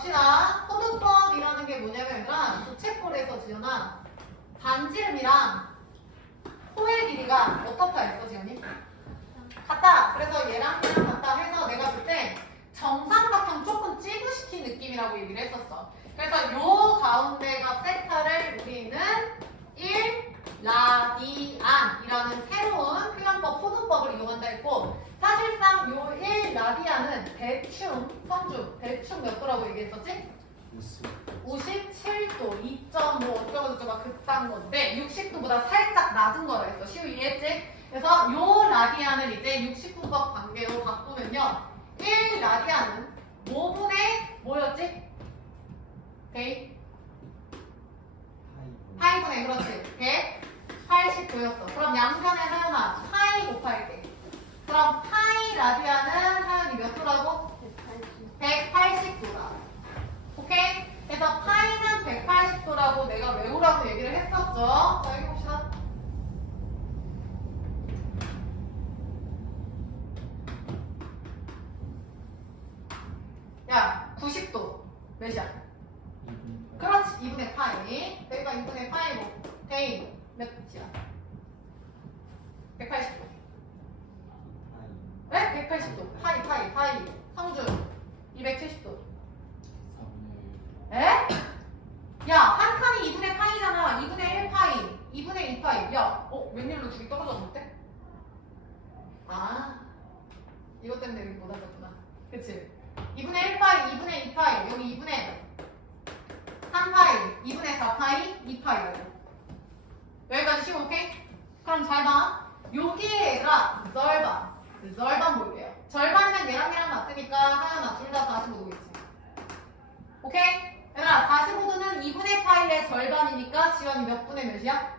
갑시다. 호두법이라는 게 뭐냐면 얘들아 부채꼴에서 지연아 반지름이랑 호의 길이가 어떻다 했어 지연이? 같다. 그래서 얘랑 같다 해서 내가 그때 정삼각형 조금 찌부시킨 느낌이라고 얘기를 했었어. 그래서 요 가운데가 세타를 우리는 1라디안이라는 새로운 표현법 호두법을 이용한다 했고 사실상 요 1라디안은 대충 성주 대충 몇 도라고 얘기했었지? 57도 2.5 어쩌고저쩌고 그딴 건데 60도보다 살짝 낮은 거라 했어. 시우 이해했지? 그래서 요 라디안을 이제 69법 관계로 바꾸면요 1라디안은 5분의 뭐였지? 베이? 파이분의 그렇지 189였어. 그럼 양변에 하연아 파이 곱할게. 그럼 파이 라디안은 하연이 몇 도라고? 180도다. 오케이? 그래서 파이는 180도라고 내가 외우라고 얘기를 했었죠. 자 여기 봅시다. 야 90도 몇이야? 그렇지 2분의 파이. 여기가 2분의 파이고 데이 몇이야? 180도. 네? 180도. 파이. 성준 270도. 에? 야, 한 칸이 2분의 파이잖아. 2분의 1 파이, 2분의 2 파이. 야, 웬일로 둘이 떨어졌는데? 아, 이것 때문에 여기 못 앉았구나. 그치? 2분의 1 파이, 2분의 2 파이, 여기 2분의 3 파이, 2분의 4 파이, 2 파이라고. 여기까지 쉬워, 오케이? 그럼 잘 봐. 여기에 얘들아, 절반 볼게요. 절반이면 얘랑 맞으니까 하연아 둘 다 45도겠지. 오케이? 얘들아 45도는 2분의 파이의 절반이니까 지원이 몇 분의 몇이야?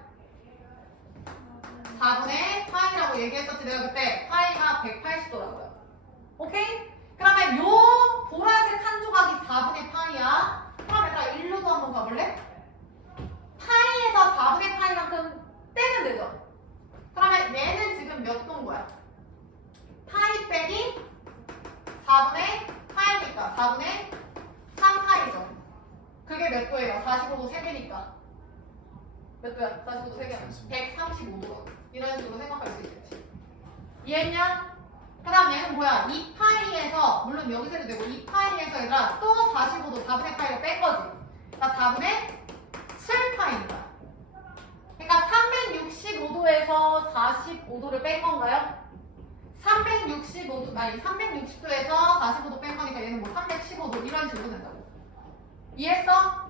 4분의 파이라고 얘기했었지. 내가 그때 파이가 180도라고요. 오케이? 그러면 요 보라색 한 조각이 4분의 파이야. 그럼 얘들아 일로도 한번 가볼래? 파이에서 4분의 파이만큼 떼면 되죠? 그러면 얘는 지금 몇 도인 거야? 파이 빼기 4분의 파이니까 4분의 3파이죠. 그게 몇 도예요? 45도 3개니까. 몇 도야? 45도 3개야. 135도. 이런 식으로 생각할 수 있겠지. 이해했냐? 그 다음 얘는 뭐야? 2파이에서, 물론 여기서 해도 되고, 2파이에서 얘들아 또 45도 4분의 파이를 뺀 거지. 그러니까 4분의 7파이입니다. 그러니까 365도에서 45도를 뺀 건가요? 365도, 아니 360도에서 45도 뺀 거니까 얘는 뭐 315도 이런 식으로 된다고. 이해했어?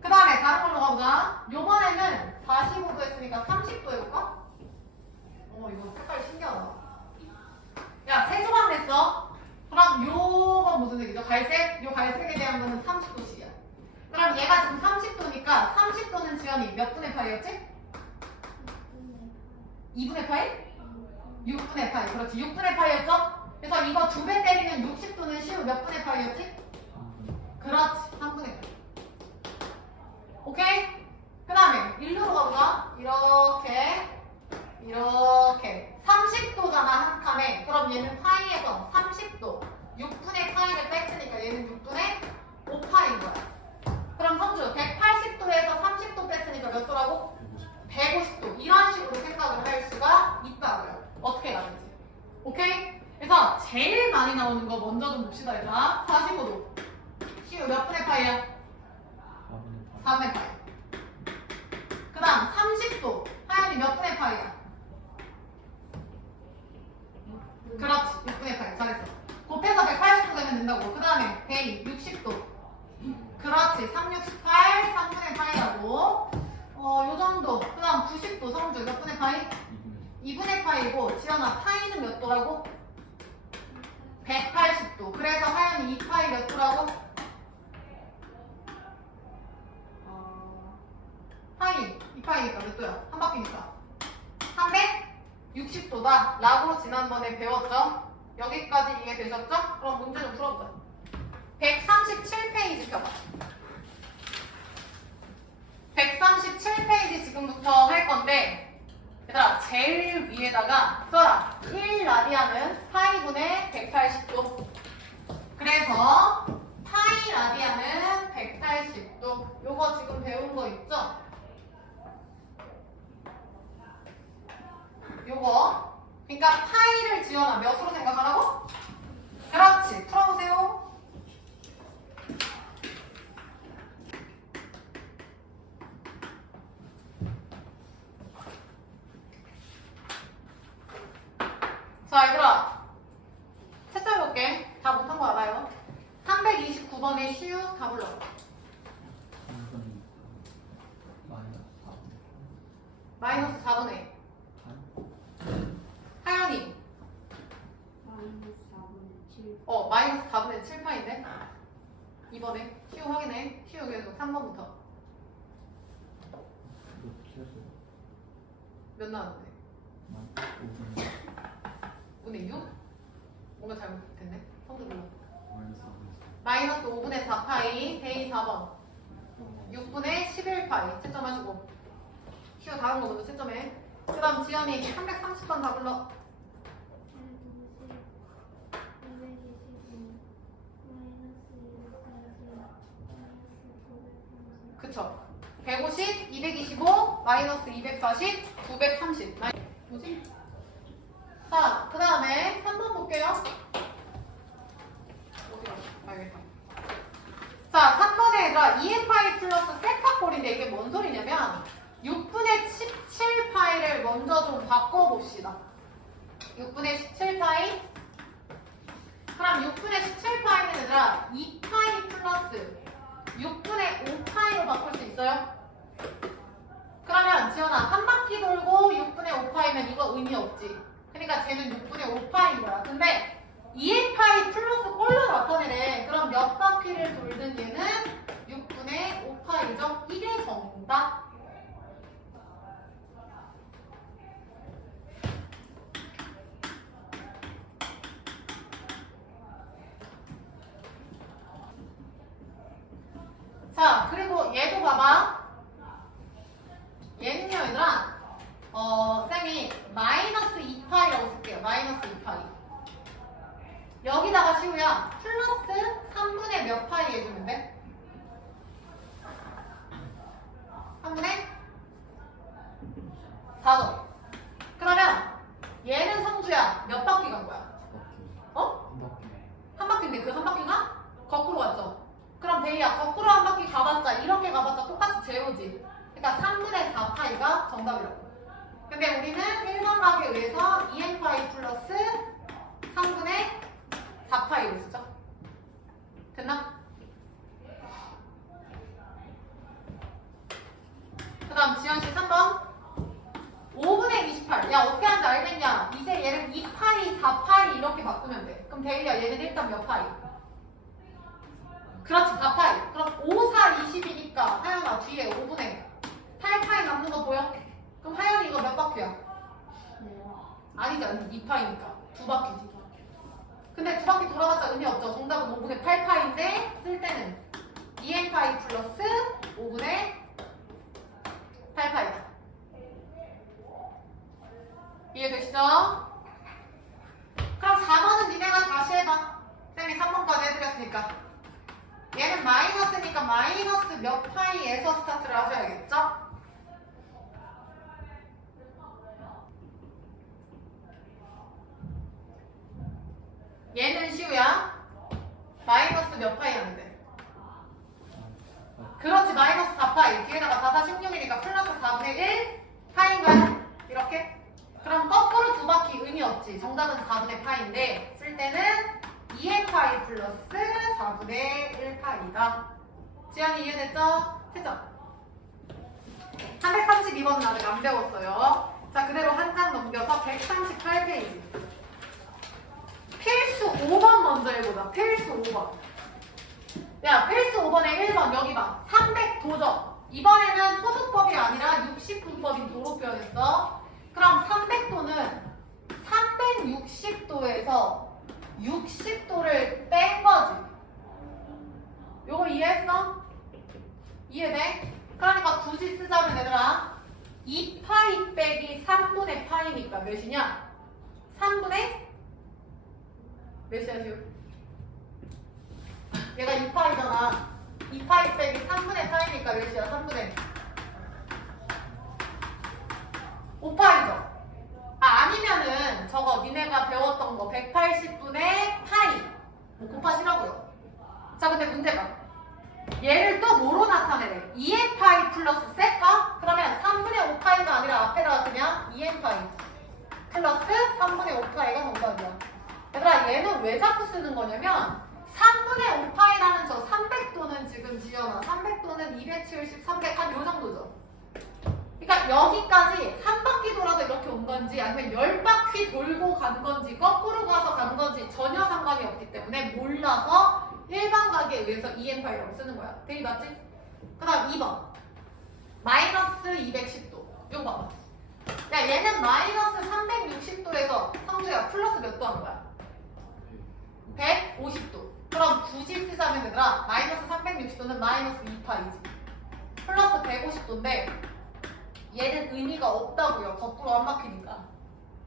그 다음에 다른 걸로 가보자. 요번에는 45도 했으니까 30도 해볼까? 이거 색깔 신기하다. 야, 세 조각 냈어. 그럼 요건 무슨 색이죠? 갈색? 요 갈색에 대한 거는 30도씩이야. 그럼 얘가 지금 30도니까 30도는 지연이 몇 분의 파이였지? 2분의 파이? 6분의 파이. 그렇지. 6분의 파이였죠? 그래서 이거 2배 때리면 60도는 시우 몇 분의 파이였지? 그렇지. 3분의 파이. 오케이? 그 다음에 일로로 가보자. 이렇게 30도잖아 한 칸에. 그럼 얘는 파이에서 30도 6분의 파이를 뺐으니까 얘는 6분의 5파이인 거야. 그럼 성주 180도에서 30도 뺐으니까 몇 도라고? 150도. 이런 식으로 생각을 할 수가 있다고요. 어떻게 가는지. 오케이? 그래서 제일 많이 나오는 거 먼저 좀 봅시다. 얘들아. 45도. 시우 몇 분의 파이야? 4분의 파이. 그 다음 30도. 하연이 몇 분의 파이야? 그렇지. 6분의 파이. 잘했어. 곱해서 180도 되면 된다고. 그 다음에 데이 60도. 그렇지. 368 3분의 파이라고. 요 정도. 그 다음 90도. 성주 몇 분의 파이? 2분의 파이고 지연아 파이는 몇 도라고? 180도. 그래서 하연이 2파이 몇 도라고? 파이 2파이니까 몇 도야? 한 바퀴니까 360도다 라고 지난번에 배웠죠? 여기까지 이해되셨죠? 그럼 문제 좀 풀어보자. 137페이지 펴봐. 137페이지 지금부터 할 건데 얘들아 제일 위에다가 써라. 1라디안은 파이분의 180도. 그래서 파이 라디안은 180도. 요거 지금 배운 거 있죠? 요거. 그러니까 파이를 지원아 몇으로 생각하라고? 그렇지. 풀어보세요. 자, 얘들아. 채점해볼게. 다 못한 거 알아요? 329번의 시유 다 불러. 마이너스 4분의 1. 하연이. 마이너스 4분의 7파인데? 이번에 시유 확인해. 시유 계속 3번부터. 몇 나왔는데? 5분의 6? 뭔가 잘못됐네. 성도 불러. 마이너스 5분의 4파이, 데이 4번. 6분의 11파이. 채점하시고. 시우 다른 거 먼저 채점해. 그 다음 지연이 330번 다 불러. 그쵸. 150, 225, 마이너스 240, 930. 뭐지? 자, 그 다음에 3번 볼게요. 어디가? 알겠다. 자, 3번에 얘들아, EFI 플러스 세타꼴인데 이게 뭔 소리냐면 6분의 17파이를 먼저 좀 바꿔봅시다. 6분의 17파이. 그럼 6분의 17파이는 얘들아 2파이 플러스 6분의 5파이로 바꿀 수 있어요? 그러면 지연아 한 바퀴 돌고 6분의 5파이면 이거 의미 없지. 그러니까 쟤는 6분의 5파이인 거야. 근데 2파이 플러스 꼴로 나타내래. 그럼 몇 바퀴를 돌든 얘는 6분의 5파이죠. 이게 정답. 자, 그리고 얘도 봐봐. 얘는요, 얘들아. 쌤이 마이너스 2파이라고 쓸게요. 마이너스 2파이. 여기다가 시우야, 플러스 3분의 몇 파이 해주면 돼? 3분의 4죠. 그러면 얘는 성주야, 몇 바퀴 간 거야? 한 바퀴인데 그 한 바퀴가 거꾸로 갔죠? 그럼 데이야, 거꾸로 한 바퀴 가봤자, 이렇게 가봤자 똑같이 제로지. 그러니까 3분의 4파이가 정답이라고. 근데 우리는 1번 각에 의해서 2n파이 플러스 3분의 4파이를 쓰죠. 됐나? 그 다음 지연씨 3번 5분의 28. 야, 어떻게 하는지 알겠냐? 이제 얘를 2파이, 4파이 이렇게 바꾸면 돼. 그럼 데이야, 얘는 일단 몇 파이? 그렇지, 4파이. 그럼 5, 4, 20이니까 하연아 뒤에 5분의 8파이 남는 거 보여? 그럼 하연이 이거 몇 바퀴야? 아니지, 2파이니까 2바퀴지. 근데 2바퀴 돌아봤자 의미 없죠. 정답은 5분의 8파인데 쓸 때는 2n파이 플러스 5분의 8파이다. 이해되시죠? 그럼 4번은 니네가 다시 해봐. 쌤이 3번까지 해드렸으니까. 얘는 마이너스니까 마이너스 몇 파이에서 스타트를 하셔야겠죠? 얘는 시우야. 마이너스 몇 파이 하는데? 그렇지, 마이너스 4파이. 뒤에다가 4, 4, 16이니까 플러스 4분의 1 파이인 거야. 이렇게. 그럼 거꾸로 2바퀴 의미 없지. 정답은 4분의 파이인데 쓸 때는 2n파이 플러스 4분의 1파이다. 지연이 이해됐죠? 채점. 332번은 아직 안 배웠어요. 자, 그대로 한 장 넘겨서 138페이지. 필수 5번 먼저 해보자. 필수 5번. 야, 필수 5번에 1번 여기 봐. 300도죠. 이번에는 소수법이 아니라 69법인 도로 표현했어. 그럼 300도는 360도에서 60도를 뺀 거지. 요거 이해했어? 이해돼? 그러니까 굳이 쓰자면 얘들아 2파이 빼기 3분의 파이니까 몇이냐? 3분의 몇이야 지금? 얘가 2파이잖아. 2파이 빼기 3분의 파이니까 몇이야? 3분의 5파이죠. 아니면은 저거 니네가 배웠던 거 180분의 파이 뭐 곱하시라고요. 자, 근데 문제 봐. 얘를 또 뭐로 나타내래? 2n파이 플러스 세타? 그러면 3분의 5파이가 아니라 앞에다가 그냥 2n파이 플러스 3분의 5파이가 정답이야. 얘들아, 얘는 왜 자꾸 쓰는 거냐면 3분의 5파이라는 저 300도는 지금 지연아 300도는 270, 300 한 요 정도죠. 그러니까 여기까지 한 바퀴 돌아서 이렇게 온 건지 아니면 10바퀴 돌고 간 건지 거꾸로 가서 간 건지 전혀 상관이 없기 때문에 몰라서 일반각에 의해서 2n파이라고 쓰는 거야. 대입 맞지? 그 다음 2번 마이너스 210도. 이거 봐봐. 야, 얘는 마이너스 360도에서 성주야 플러스 몇 도 한 거야? 150도. 그럼 굳이 쓰자면 얘들아 마이너스 360도는 마이너스 2파이지 플러스 150도인데 얘는 의미가 없다고요. 거꾸로 안 바뀌니까.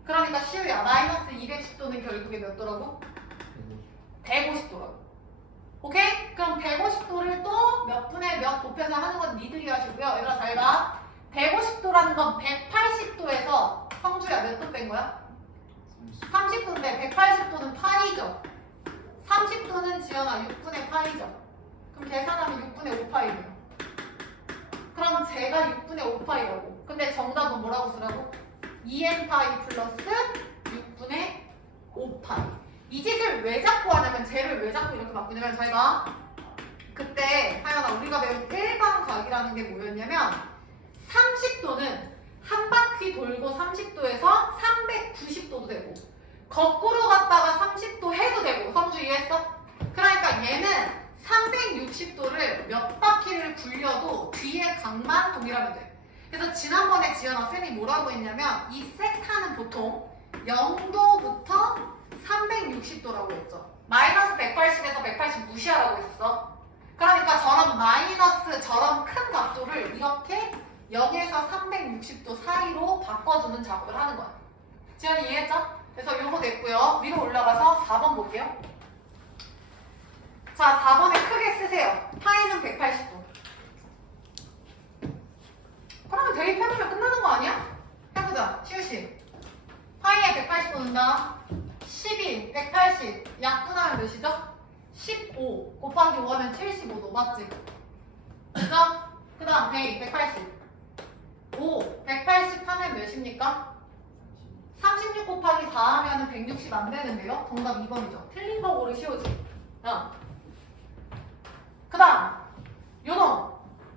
그러니까 시우야 마이너스 210도는 결국에 몇 도라고? 150도라고. 오케이? 그럼 150도를 또 몇 분의 몇 곱해서 하는 건 니들이 하시고요. 얘들아 잘 봐. 150도라는 건 180도에서 성주야 몇 도 뺀 거야? 30도인데 180도는 파이죠. 30도는 지연아 6분의 파이죠. 그럼 계산하면 6분의 5파이예요. 그럼 제가 6분의 5파이라고. 근데 정답은 뭐라고 쓰라고? 2n파이 플러스 6분의 5파이. 이 짓을 왜 자꾸 하냐면 쟤를 왜 자꾸 이렇게 바꾸냐면 잘 봐. 그때 하연아 우리가 배운 일반각이라는 게 뭐였냐면 30도는 한 바퀴 돌고 30도에서 390도도 되고 거꾸로 갔다가 30도 해도 되고. 성주 이해했어? 그러니까 얘는 360도를 몇 바퀴를 굴려도 뒤에 각만 동일하면 돼. 그래서 지난번에 지연아 쌤이 뭐라고 했냐면 이 세타는 보통 0도부터 360도라고 했죠. 마이너스 180에서 180 무시하라고 했었어. 그러니까 저런 마이너스 저런 큰 각도를 이렇게 0에서 360도 사이로 바꿔주는 작업을 하는 거야. 지연이 이해했죠? 그래서 요거 됐고요. 위로 올라가서 4번 볼게요. 자, 4번에 크게 쓰세요. 파이는 180도. 그러면 대입해보면 끝나는 거 아니야? 해보자. 시우씨. 파이에 180도 넣는다. 12, 180. 약분하면 몇이죠? 15 곱하기 5하면 75도. 맞지? 그죠? 그 다음 대입 180. 5, 180 하면 몇입니까? 36 곱하기 4 하면 160 안 되는데요? 정답 2번이죠. 틀린 거 고르 시오지. 그 다음 요놈.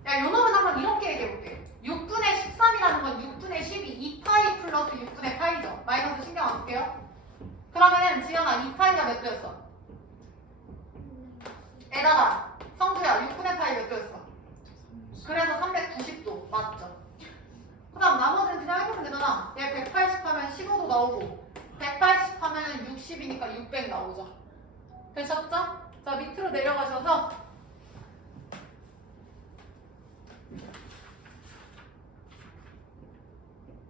야, 요놈은 한번 이렇게 얘기해볼게. 6분의 13이라는 건 6분의 12 2파이 플러스 6분의 파이죠. 마이너스 신경 안 쓸게요. 그러면 지연아 2파이가 몇 도였어? 에다가 성주야 6분의 파이 몇 도였어? 그래서 390도 맞죠? 그 다음 나머지는 그냥 해보면 되잖아. 얘 180 하면 15도 나오고 180 하면 60이니까 600 나오죠. 되셨죠? 자, 밑으로 내려가셔서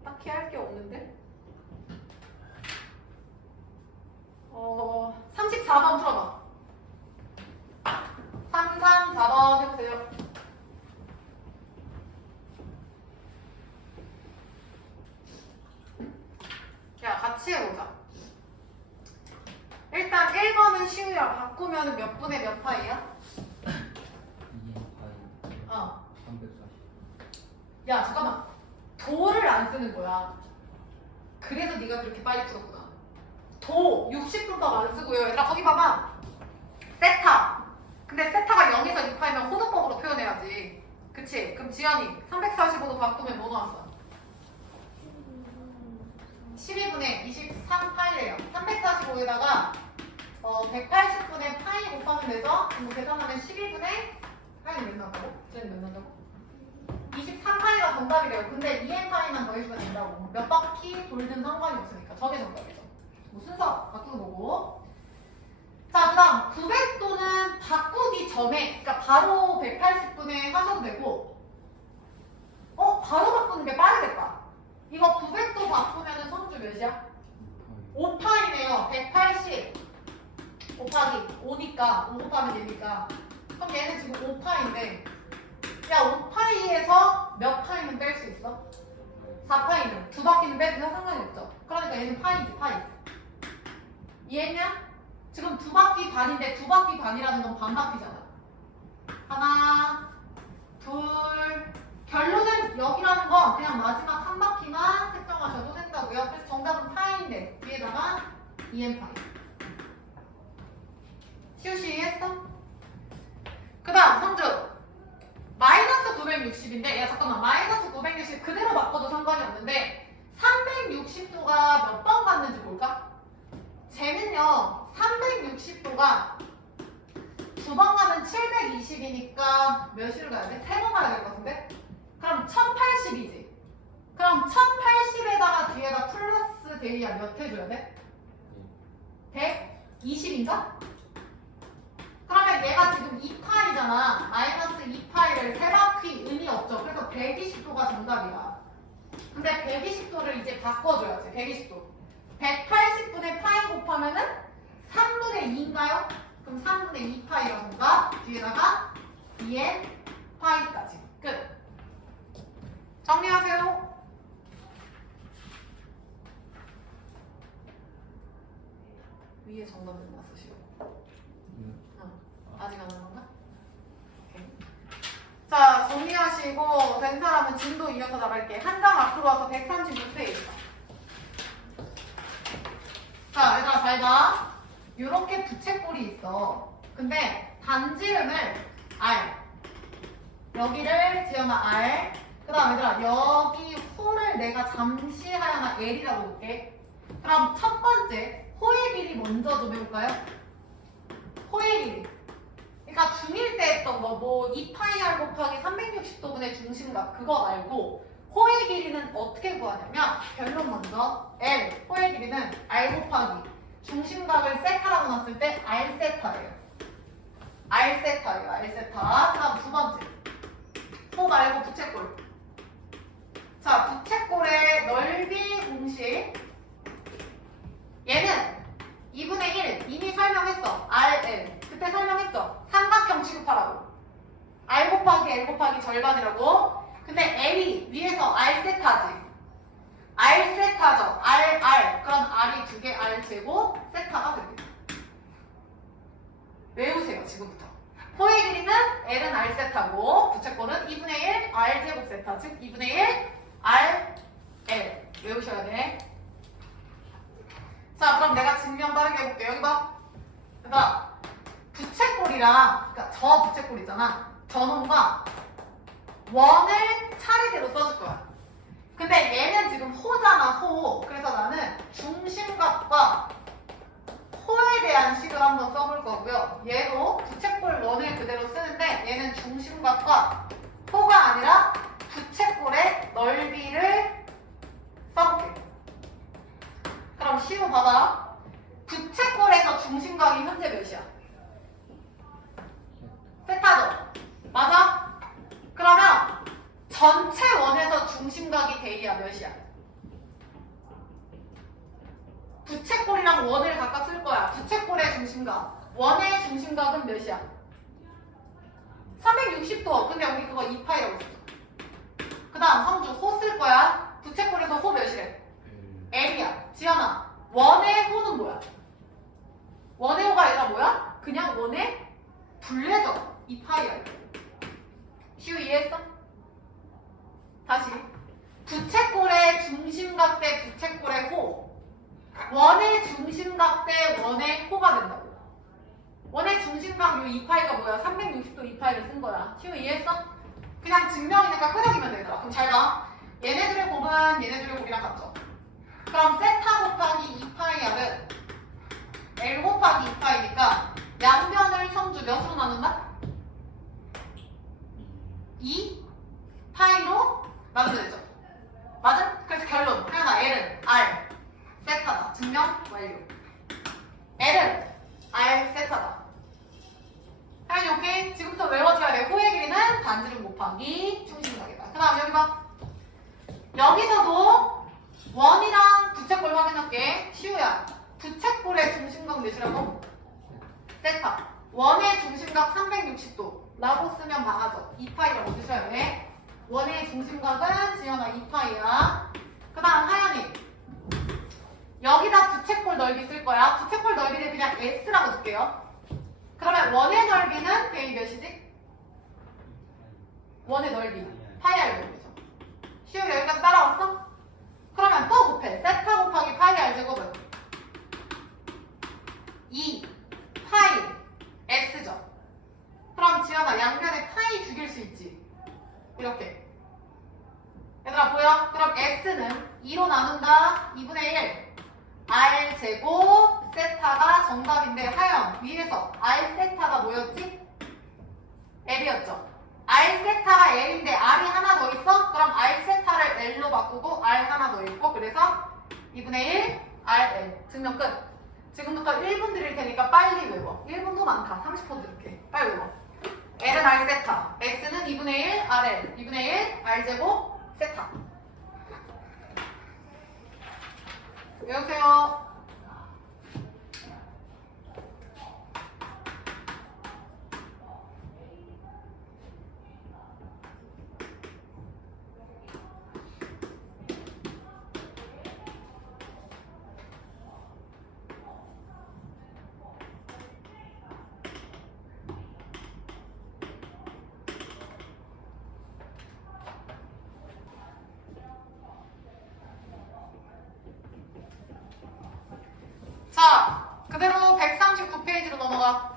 딱히 할 게 없는데 34번 풀어봐. 4번 해보세요. 야, 같이 해보자. 일단 1번은 시우야. 바꾸면 몇 분의 몇 파이야? 2n파이 어. 340. 야, 잠깐만. 도를 안 쓰는 거야. 그래서 네가 그렇게 빨리 풀었구나. 도 60분법 안 쓰고요. 얘들아 거기 봐봐. 세타. 근데 세타가 0에서 2파이면 호도법으로 표현해야지. 그치? 그럼 지연이 345도 바꾸면 뭐 나왔어? 12분의 23파이래요. 345에다가 180분의 파이 곱하면 되죠? 그럼 계산하면 12분의 파이는 몇 나온다고? 지연이 몇 나온다고? 23파이가 정답이래요. 근데 2n파이만 더해주면 된다고. 몇 바퀴 돌든 상관이 없으니까 저게 정답이죠. 뭐 순서 바꾸는 거고. 자, 그 다음 900도는 바꾸기 전에, 그러니까 바로 180분에 하셔도 되고, 바로 바꾸는 게 빠르겠다. 이거 900도 바꾸면은 성주 몇이야? 5파이네요. 180 곱하기 5니까 5 곱하면 얘니까 그럼 얘는 지금 5파인데 야 5파이에서 몇 파이는 뺄 수 있어? 4파이는 두 바퀴는 빼도 상관이 없죠. 그러니까 얘는 파이지 파이. 이해했냐? 지금 두 바퀴 반인데 두 바퀴 반이라는 건 반 바퀴잖아. 하나 둘 결론은 여기라는 건 그냥 마지막 한 바퀴만 색정하셔도 된다고요. 그래서 정답은 파이인데 뒤에다가 2n 파이. 시우시 이해했어? 그 다음 성주 마이너스 960인데 야 잠깐만 마이너스 960 그대로 바꿔도 상관이 없는데 360도가 몇 번 갔는지 볼까? 쟤는요 360도가 두 번 가면 720이니까 몇으로 가야 돼? 세 번 가야 될 것 같은데? 그럼 1080이지. 그럼 1080에다가 뒤에다 플러스 데이야 몇 해줘야 돼? 120인가? 그러면 얘가 지금 2파이잖아. 마이너스 2파이를 세 바퀴 의미 없죠. 그래서 120도가 정답이야. 근데 120도를 이제 바꿔줘야지. 120도. 180분의 파이 곱하면은 3분의 2인가요? 그럼 3분의 2파이라던가 뒤에다가 2n 파이까지. 끝. 정리하세요. 위에 정답 몇 쓰시오? 아직 안 한 건가? 오케이. 자, 정리하시고 된 사람은 진도 이어서 나갈게. 한 장 앞으로 와서 136페이지. 자, 얘들아 잘 봐. 요렇게 부채꼴이 있어. 근데 반지름을 R. 여기를 지어놔 R. 그 다음 얘들아 여기 호를 내가 잠시 하여나 L이라고 볼게. 그럼 첫 번째 호의 길이 먼저 좀 해볼까요? 호의 길이. 그러니까 중1 때 했던 거 뭐 2파이 R 곱하기 360도분의 중심각 그거 말고 호의 길이는 어떻게 구하냐면 결론 먼저 L 호의 길이는 R 곱하기 중심각을 세타라고 놨을 때 R 세타예요. R 세타예요. R 세타. 다음 두 번째 호 말고 부채꼴. 자 부채꼴의 넓이 공식 얘는 2분의 1 이미 설명했어. RL 그때 설명했죠. 삼각형 취급하라고. R 곱하기 L 곱하기 절반이라고. 근데 L이 위에서 R 세타지. R 세타죠. R. 그럼 R이 2개 R 제곱 세타가 됩니다. 외우세요 지금부터. 호의 길이는 L은 R 세타고 부채꼴은 2분의 1 R 제곱 세타. 즉 2분의 1 R L 외우셔야 돼. 자 그럼 내가 증명 빠르게 해볼게. 여기 봐. 그러니까 부채꼴이랑 그러니까 저 부채꼴 있잖아. 저놈과 원을 차례대로 써줄 거야. 근데 얘는 지금 호잖아 호. 그래서 나는 중심각과 호에 대한 식을 한번 써볼 거고요. 얘도 부채꼴 원을 그대로 쓰는데 얘는 중심각과 호가 아니라 부채꼴의 넓이를 써볼게. 그럼 시우 봐봐. 부채꼴에서 중심각이 현재 몇이야? 세타죠? 맞아? 그러면 전체 원에서 중심각이 대이야 몇이야? 부채꼴이랑 원을 각각 쓸 거야. 부채꼴의 중심각. 원의 중심각은 몇이야? 360도. 근데 우리 그거 2파이라고 했어. 그 다음 성주 호 쓸 거야. 부채꼴에서 호 몇이래? L이야. 지연아 원의 호는 뭐야? 원의 호가 아니라 뭐야? 그냥 원의 분례죠. 2파이야. 시우 이해했어? 다시 부채꼴의 중심각 대 부채꼴의 호. 원의 중심각 대 원의 호가 된다고. 원의 중심각 요 2파이가 뭐야? 360도 2파이를 쓴 거야. 시우 이해했어? 그냥 증명이니까 끄덕이면 되더라. 그럼 잘 봐. 얘네들의 곱은 얘네들의 곱이랑 같죠? 그럼 세타 곱하기 2파이R은 L 곱하기 2파이니까 양변을 성주 몇으로 나눈다? 2파이로 나누면 되죠. 맞아? 그래서 결론 하나 L은 R 세타다. 증명 완료. L은 R 세타다. 하연이 오케이? 지금부터 외워줘야 돼. 호의 길이는 반지름 곱하기 중심각이다. 그 다음 여기 봐. 여기서도 원이랑 부채꼴 확인할게. 시우야 부채꼴의 중심각 몇이라고? 세타. 원의 중심각 360도 라고 쓰면 망하죠. 2파이라고 쓰셔야 돼. 원의 중심각은 지연아 2파이야. 그 다음 하연이. 여기다 부채꼴 넓이 쓸 거야. 부채꼴 넓이를 그냥 S라고 줄게요. 그러면 원의 넓이는 대이 몇이지? 원의 넓이. 파이 R 제곱이죠. 시우 여기까지 따라왔어? 그러면 또 곱해. 세타 곱하기 파이 R 제곱은 2 파이 S죠. 그럼 지연아 양변에 파이 죽일 수 있지. 이렇게. 얘들아 보여? 그럼 S는 2로 나눈다. 2분의 1 R 제곱 세타가 정답인데 하연 위에서 R 세타가 뭐였지? L이었죠. R 세타가 L인데 R이 하나 더 있어? 그럼 R 세타를 L로 바꾸고 R 하나 더 있고 그래서 2분의 1 RL 증명 끝. 지금부터 1분 드릴 테니까 빨리 외워. 1분도 많다. 30분 드릴게. 빨리 외워. L은 R 세타, S는 2분의 1 RL, 2분의 1 R 제곱 세타. 외우세요. 자, 그대로 139페이지로 넘어가.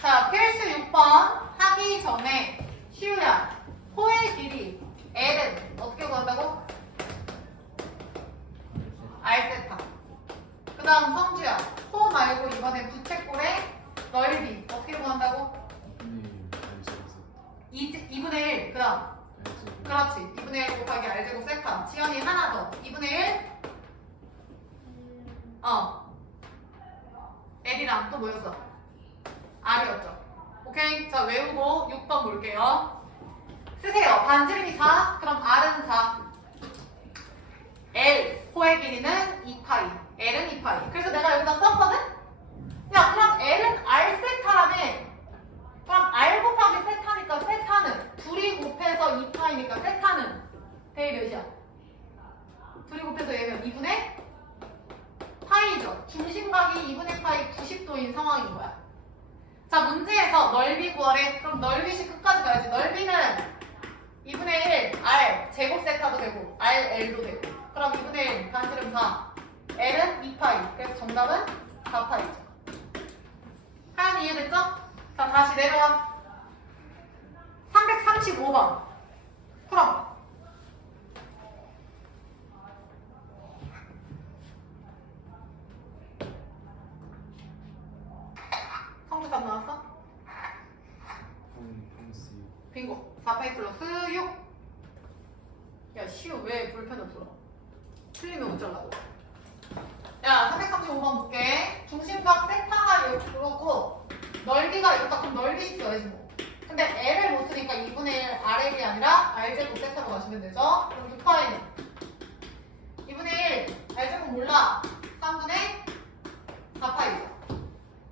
자, 필수 6번 하기 전에 시우야, 호의 길이 L은 어떻게 구한다고? R세타. 그 다음 성주야, 호 말고 이번에 부채꼴의 넓이 어떻게 구한다고? 2분의 1. 그 다음 그렇지. 2분의 1 곱하기 R제곱 세타. 지연이 하나 더. 2분의 1 L이랑 또 뭐였어? R이었죠. 오케이? 자, 외우고 6번 볼게요. 쓰세요. 반지름이 4, 그럼 R은 4. L, 호의 길이는 2파이. L은 2파이. 그래서 내가 여기다 썼거든? 야, 그럼 L은 R 세타라며. 그럼 R 곱하기 세타니까 세타는 둘이 곱해서 2파이니까 세타는 대입 몇이야? 둘이 곱해서 얘는 2분의 파이죠. 중심각이 2분의 파이 90도인 상황인 거야. 자, 문제에서 넓이 구하래. 그럼 넓이식 끝까지 가야지. 넓이는 2분의 1 R 제곱 세타도 되고 RL도 되고. 그럼 2분의 1 반지름 4 L은 2파이. 그래서 정답은 4파이죠. 하연이 이해됐죠? 자, 다시 내려와. 335번 풀어봐. 성주답 나왔어? 빙고. 4파이 플러스 6. 야, 시우 왜 볼펜을 풀어? 틀리면 어쩌려고. 야, 335번 볼게. 중심각 세타가 이렇게 그렇고 넓이가 이렇다. 그럼 넓이식 써야지 뭐. 근데 L을 못 쓰니까 2분의 1 RL이 아니라 R제곱 세타로 가시면 되죠. 그럼 6파이는 2분의 1 R제곱 몰라. 3분의 4파이죠.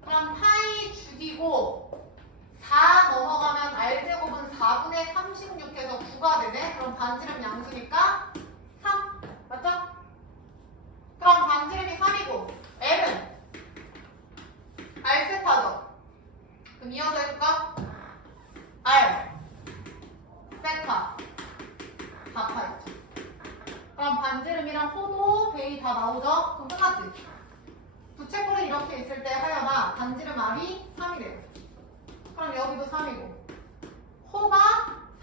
그럼 파이 죽이고 4 넘어가면 R제곱은 4분의 36해서 9가 되네. 그럼 반지름 양수니까 3. 맞죠? 그럼 반지름이 3이고 L은 R세타죠. 그럼 이어서 해볼까? R 세타 4파이죠. 그럼 반지름이랑 호도 베이 다 나오죠? 그럼 끝났지? 부채꼴이 이렇게 있을 때 하여나 반지름 R이 3이래요. 그럼 여기도 3이고 호가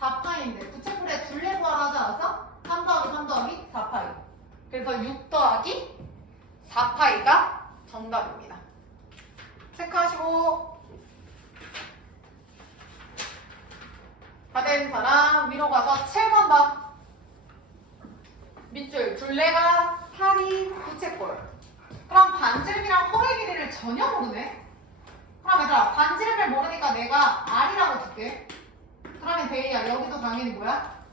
4파이인데 부채꼴에 둘레 구하라 하지 않았어? 3 더하기 3 더하기 4파이. 그래서 6 더하기 4파이가 정답입니다. 체크하시고 다 된 사람 위로 가서 7번 봐. 밑줄 둘레가 8이 부채꼴. 그럼 반지름이랑 호의 길이를 전혀 모르네? 그럼 얘들아 반지름을 모르니까 내가 R이라고 줄게. 그러면 데이야 여기도 당연히 뭐야?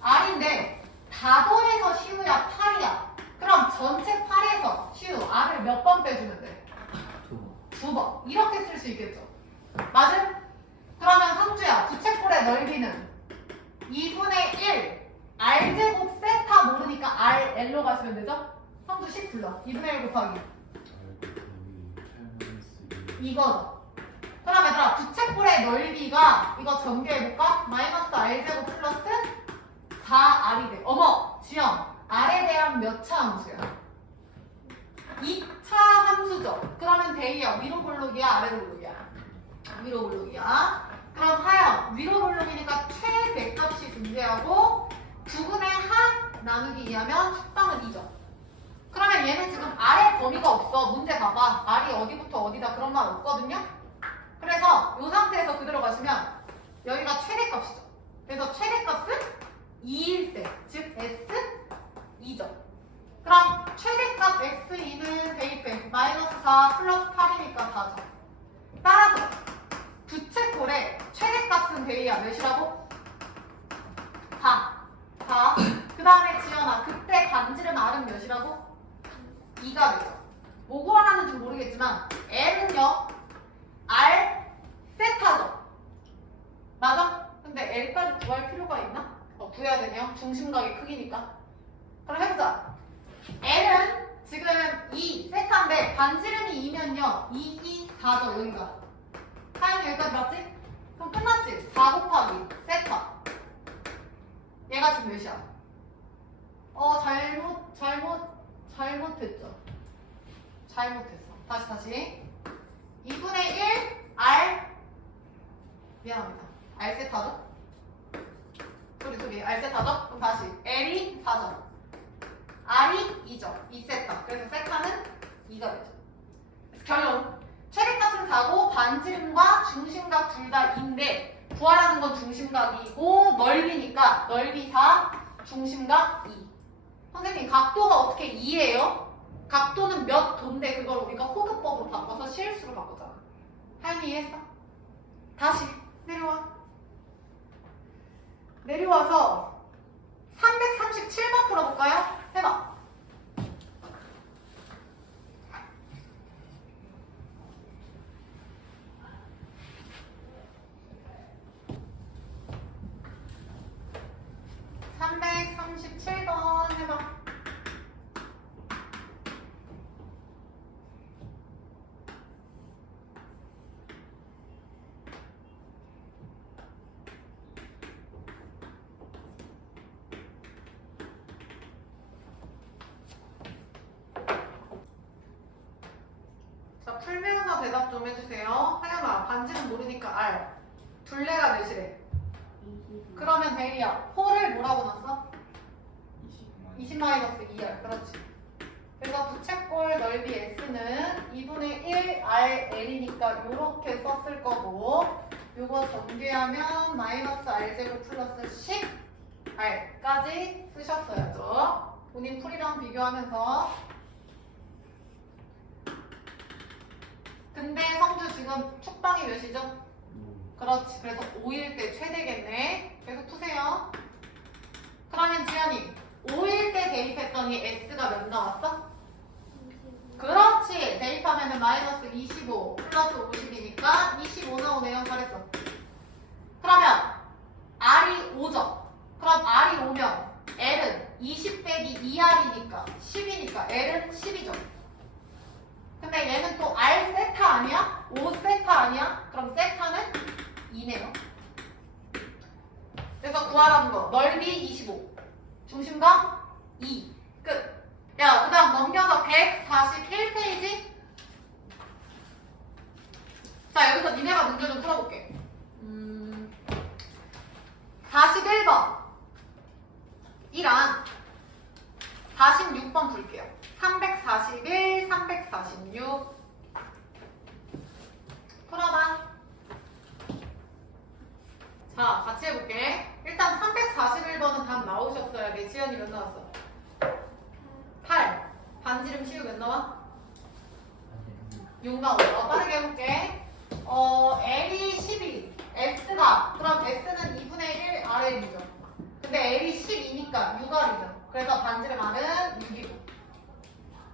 R인데 다 더해서 시우야 8이야. 그럼 전체 8에서 시우 R을 몇 번 빼주면 돼? 수 있겠죠. 맞음? 그러면 성주야, 부채꼴의 넓이는 2분의 1 R제곱 세타 모르니까 RL로 가시면 되죠? 성주 10 불러. 2분의 1 곱하기 이거죠. 그럼 얘들아, 부채꼴의 넓이가 이거 전개해볼까? 마이너스 R제곱 플러스 4R이 돼. 어머, 지영, R에 대한 몇 차 함수야? 2차 함수죠. 그러면 대이야, 위로 볼록이야, 아래로 볼록이야? 위로 볼록이야. 그럼 하영, 위로 볼록이니까 최대값이 존재하고 9분의 한 나누기 2하면 숙방은 2죠. 그러면 얘는 지금 아래 범위가 없어. 문제 봐봐. R이 어디부터 어디다 그런 말 없거든요. 그래서 이 상태에서 그대로 가시면 여기가 최대값이죠. 그래서 최대값은 2일 때, 즉 S 2죠. 그럼 최대값 x2는 대입해. 마이너스 4 플러스 8이니까 4죠. 따라서 부채꼴의 최대값은 대이야. 몇이라고? 4. 그 다음에 지연아, 그때 간지름 R은 몇이라고? 2가 되죠. 뭐 구하라는지 모르겠지만 L은요 R 세타죠. 맞아? 근데 L까지 구할 필요가 있나? 구해야 되네요. 중심각의 크기니까. 그럼 해보자. L은 지금 2 세타인데 반지름이 2면요 2, 4죠. 여기가 타임 여기까지 맞지? 그럼 끝났지? 4 곱하기 세타. 얘가 지금 몇이야? 잘못했죠. 잘못했어. 다시 2분의 1 R 미안합니다. R 세타죠? 소리 R 세타죠? 그럼 다시 L이 4죠. R이 2죠. 2세타. 그래서 세타는 2가 되죠. 그래서 결론. 최대값은 4고 반지름과 중심각 둘 다 2인데 구하라는 건 중심각이고 넓이니까 넓이 4, 중심각 2. 선생님 각도가 어떻게 2예요? 각도는 몇 도인데 그걸 우리가 호도법으로 바꿔서 실수로 바꿨잖아. 하윤이 이해했어? 다시 내려와서 337번 풀어볼까요? 해봐. 해봐. 자, 풀면서 대답 좀 해주세요. 하연아, 반지름 모르니까 R. 둘레가 몇이래? 그러면 대리야, 홀을 뭐라고 놨어? 20-2R. 그렇지. 그래서 부채꼴 넓이 S는 2분의 1 RL이니까 이렇게 썼을 거고 요거 전개하면 마이너스 R제곱 플러스 10R까지 쓰셨어야죠. 본인 풀이랑 비교하면서. 근데 성주 지금 축방이 몇이죠? 그렇지. 그래서 5일 때 최대겠네. 계속 푸세요. 그러면 지연이 5일 때 대입했더니 S가 몇 나왔어? 그렇지. 대입하면 마이너스 25 플러스 50이니까 25 나오네요. 잘했어. 그러면 R이 5죠. 그럼 R이 5면 L은 20 빼기 2R이니까 10이니까 L은 10이죠. 근데 얘는 또 R 세타 아니야? 5 세타 아니야? 그럼 세타는 2네요. 그래서 구하라는 거. 넓이 25. 중심각 2. 끝. 야, 그 다음 넘겨서 141페이지. 자, 여기서 니네가 문제 좀 풀어볼게. 41번. 이랑 46번 풀게요. 341, 346. 풀어봐. 자, 같이 해볼게. 일단 341번은 답 나오셨어야 돼. 지연이 몇 나왔어? 8. 반지름 시우 몇 나와? 6 나오죠. 빠르게 해볼게. L이 12. S가, 그럼 S는 2분의 1 RL이죠. 근데 L이 12니까 6R이죠. 그래서 반지름 R은 6이고.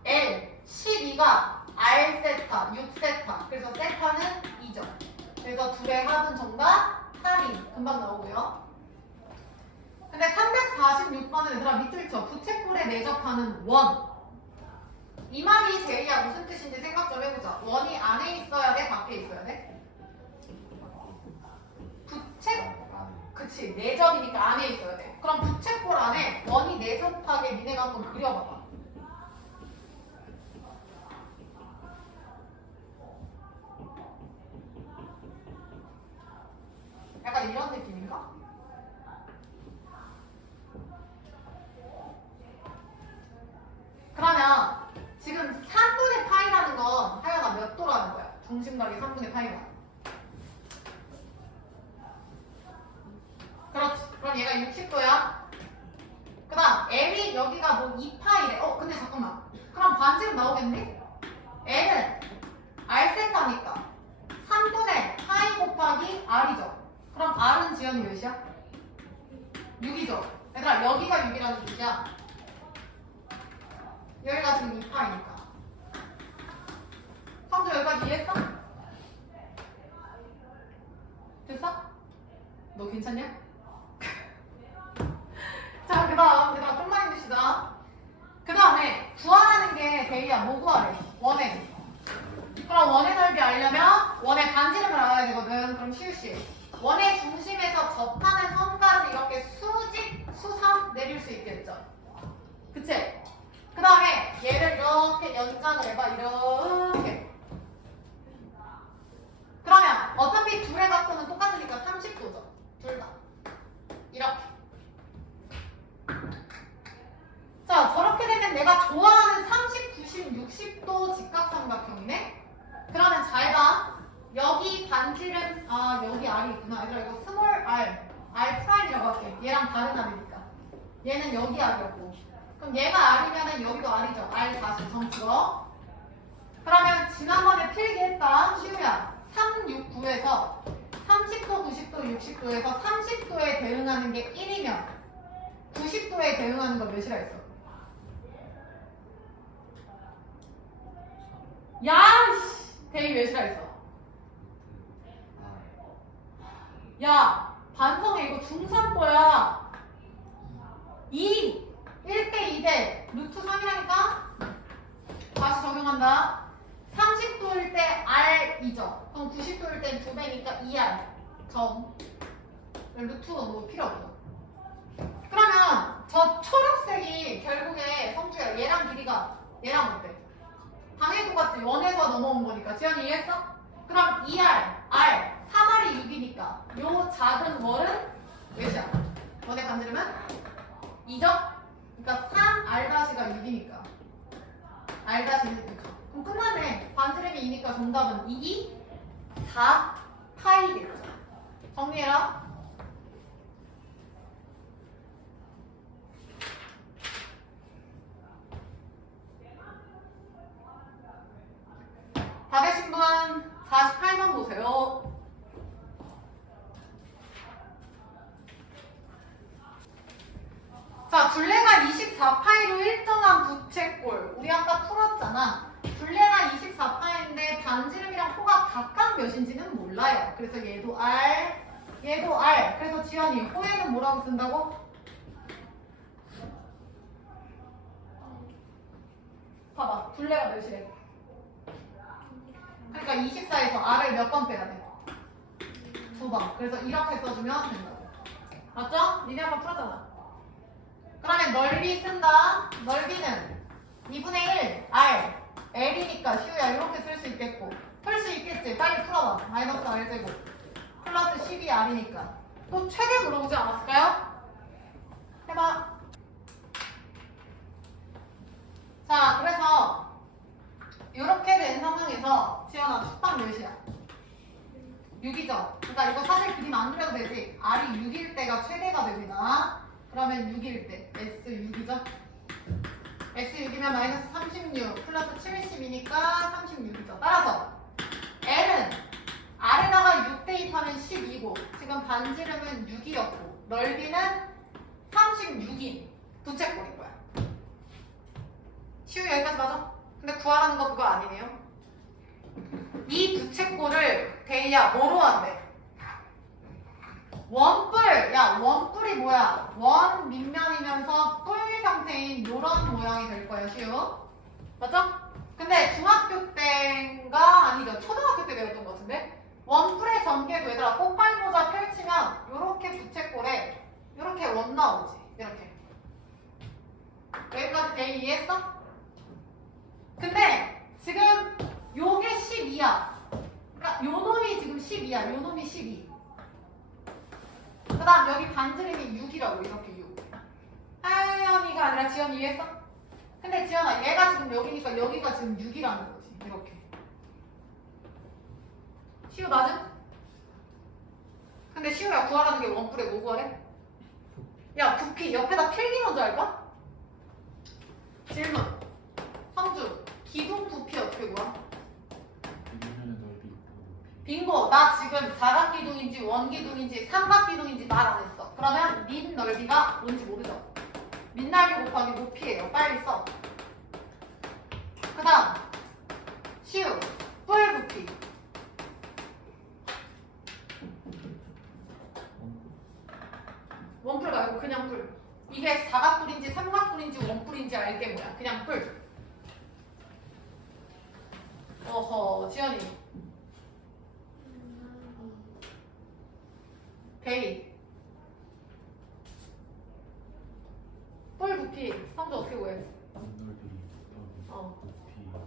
L 12가 R 세타, 6 세타. 그래서 세타는 2죠. 그래서 둘의 합은 정답 8이 금방 나오고요. 근데 346번은 얘들아 밑줄 쳐. 부채꼴에 내접하는 원. 이 말이 제이야 무슨 뜻인지 생각 좀 해보자. 원이 안에 있어야 돼? 밖에 있어야 돼? 그치, 내접이니까 안에 있어야 돼. 그럼 부채꼴 안에 원이 내접하게 니네가 한번 그려봐봐. 약간 이런 느낌인가? 그러면 지금 3분의 파이라는 건 하여가 몇 도라는 거야? 중심각이 3분의 파이가. 그렇지. 그럼 얘가 60도야. 그 다음 L이 여기가 뭐 2파이래. 근데 잠깐만. 그럼 반지름 나오겠네? L은 R세타니까 3분의 파이 곱하기 R이죠. 그럼 R은 지연이 몇이야? 6이죠. 얘들아 여기가 6이라는 뜻이야. 여기가 지금 2파이니까. 성주 여기까지 이해했어? 됐어? 너 괜찮냐? 자, 그 다음 얘들아 좀만 힘내시다. 그 다음에 구하라는 게 데이야 뭐 구하래? 원의. 그럼 원의 넓이 알려면 원의 반지름을 알아야 되거든. 그럼 시우씨 원의 중심에서 접하는 선까지 이렇게 수직, 수상 내릴 수 있겠죠? 그치? 그 다음에 얘를 이렇게 연장을 해봐. 이렇게. 그러면 어차피 둘의 각도는 똑같으니까 30도죠. 둘 다. 이렇게. 자, 저렇게 되면 내가 좋아하는 30, 90, 60도 직각삼각형이네? 그러면 잘 봐. 여기 반지름, 여기 R이 있구나. 얘들아, 이거 스몰 R, R 프라임이라고 할게. 얘랑 다른 R이니까. 얘는 여기 R이었고. 그럼 얘가 R이면은 여기도 R이죠. R 다시 정치고. 그러면 지난번에 필기했다. 시우야. 369에서 30도, 90도, 60도에서 30도에 대응하는 게 1이면 90도에 대응하는 거 몇이라 했어? 야, 씨! 대위 몇이라 했어? 야, 반성해. 이거 중3 거야. 2! 1대 2대 루트 3이라니까? 다시 적용한다. 30도일 때 R이죠. 그럼 90도일 땐 2배니까 2R. 점. 루트가 뭐 필요 없어. 그러면 저 초록색이 결국에 성주야 얘랑 길이가 얘랑 어때? 당연히 똑같지. 원에서 넘어온 거니까. 지연이 이해했어? 그럼 2R, R, 3R이 6이니까 요 작은 월은 몇이야? 원의 반지름은 2죠? 그러니까 3R-가 6이니까 R-는 6. 그럼 끝났네. 반지름이 2니까 정답은 2, 4, 파이겠죠. 정리해라. 다 되신 분 48번 보세요. 자, 둘레가 24파이로 일정한 부채꼴. 우리 아까 풀었잖아. 둘레가 24파인데 반지름이랑 호가 각각 몇인지는 몰라요. 그래서 얘도 R, 얘도 R. 그래서 지연이 호에는 뭐라고 쓴다고? 봐봐. 둘레가 몇이래? 그러니까 24에서 R을 몇 번 빼야 돼? 2번. 그래서 이렇게 써주면 된다고. 맞죠? 니네 한번 풀었잖아. 그러면 넓이 쓴다. 넓이는 2분의 1 R L이니까 시우야 이렇게 쓸 수 있겠고. 풀 수 있겠지? 빨리 풀어봐. 마이너스 R제곱 플러스 12R이니까. 또 최대 물어보지 않았을까요? 해봐. 자, 그래서 이렇게 된 상황에서 지연아 축방 몇이야? 6이죠? 그러니까 이거 사실 그림 안 그려도 되지. R이 6일 때가 최대가 됩니다. 그러면 6일 때 S 6이죠? S 6이면 마이너스 36 플러스 70이니까 36이죠. 따라서 L은 R에다가 6 대입하면 12고 지금 반지름은 6이었고 넓이는 36인 부채꼴인 거야. 시우 여기까지 맞아? 근데 구하라는 거 그거 아니네요. 이 부채꼴을 데이야 뭐로 한대? 원뿔! 야 원뿔이 뭐야? 원 밑면이면서 뿔 형태인 요런 모양이 될 거예요. 시우 맞죠? 근데 중학교 때인가 아니죠 초등학교 때 배웠던 것 같은데 원뿔의 전개도 얘들아 꽃갈모자 펼치면 요렇게 부채꼴에 요렇게 원 나오지 이렇게 여기까지 데이 이해했어? 근데 지금 요게 12야 그러니까 요 놈이 지금 12야 요 놈이 12 그 다음 여기 반지름이 6이라고 이렇게 6 하연이가 아니라 지연이 이해했어? 근데 지연아 얘가 지금 여기니까 여기가 지금 6이라는 거지 이렇게 시우 맞음? 근데 시우야 구하라는 게 원뿔에 뭐 구하래? 야 부피 옆에다 필기 먼저 할까? 질문 성주 기둥 부피 어떻게 구하? 기둥면의 넓이 곱하기 높이. 빙고 나 지금 사각기둥인지 원기둥인지 삼각기둥인지 말 안 했어 그러면 밑 넓이가 뭔지 모르죠? 밑 넓이 곱하기 높이에요 빨리 써 그 다음 시우 뿔 부피 원뿔 말고 그냥 뿔 이게 사각뿔인지 삼각뿔인지 원뿔인지 알게 뭐야 그냥 뿔 어허 지연이 데이 뿔 부피 성주 어떻게 구해? 밑넓이 곱하기 어. 높이 거의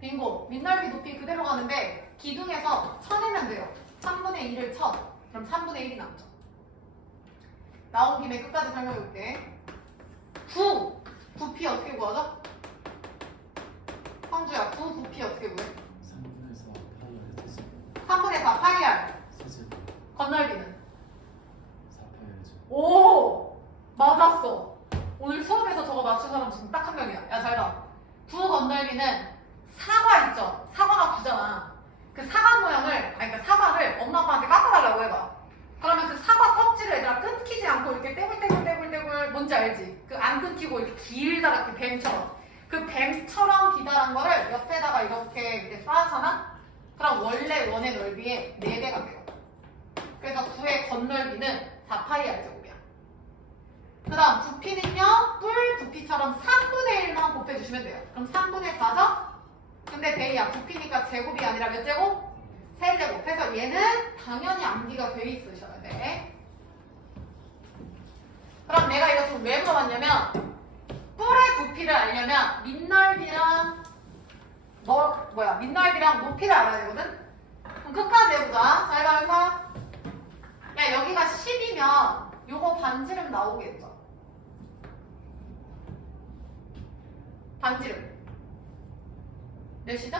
3분의 1. 빙고 밑넓이 높이 그대로 가는데 기둥에서 쳐내면 돼요 3분의 1을 쳐 그럼 3분의 1이 남죠 나온 김에 끝까지 설명해볼게 9 부피 어떻게 구하죠? 성주야 9 부피 어떻게 구해? 3분의 4 파이를 세제곱 3분의 4 파이알 세제곱 건널비는 4파이를 제곱. 오 맞았어 오늘 수업에서 저거 맞춘 사람 지금 딱 한 명이야 야 잘봐 9 건널비는 사과 있죠 사과가 9잖아 그 사과 모양을 아니 그러니까 사과를 엄마 아빠한테 깎아달라고 해봐 그러면 그 사과 껍질을 얘들아 끊기지 않고 이렇게 떼굴떼굴 뭔지 알지? 그 안 끊기고 이렇게 길다랗게 뱀처럼 그 뱀처럼 기다란 거를 옆에다가 이렇게 쌓았잖아? 그럼 원래 원의 넓이의 4배가 돼요 그래서 9의 건널비는 4파이 r제곱이야 그 다음 부피는요 뿔 부피처럼 3분의 1만 곱해주시면 돼요 그럼 3분의 4죠? 근데 데이야 부피니까 제곱이 아니라 몇 제곱? 3제곱 해서 얘는 당연히 암기가 돼 있으셔야 돼 그럼 내가 이거 지금 왜 물어봤냐면 뿔의 부피를 알려면 밑넓이랑 밑넓이랑 높이를 알아야 되거든? 그럼 끝까지 해보자 잘 봐, 여기서 야 여기가 10이면 요거 반지름 나오겠죠? 반지름 몇이죠?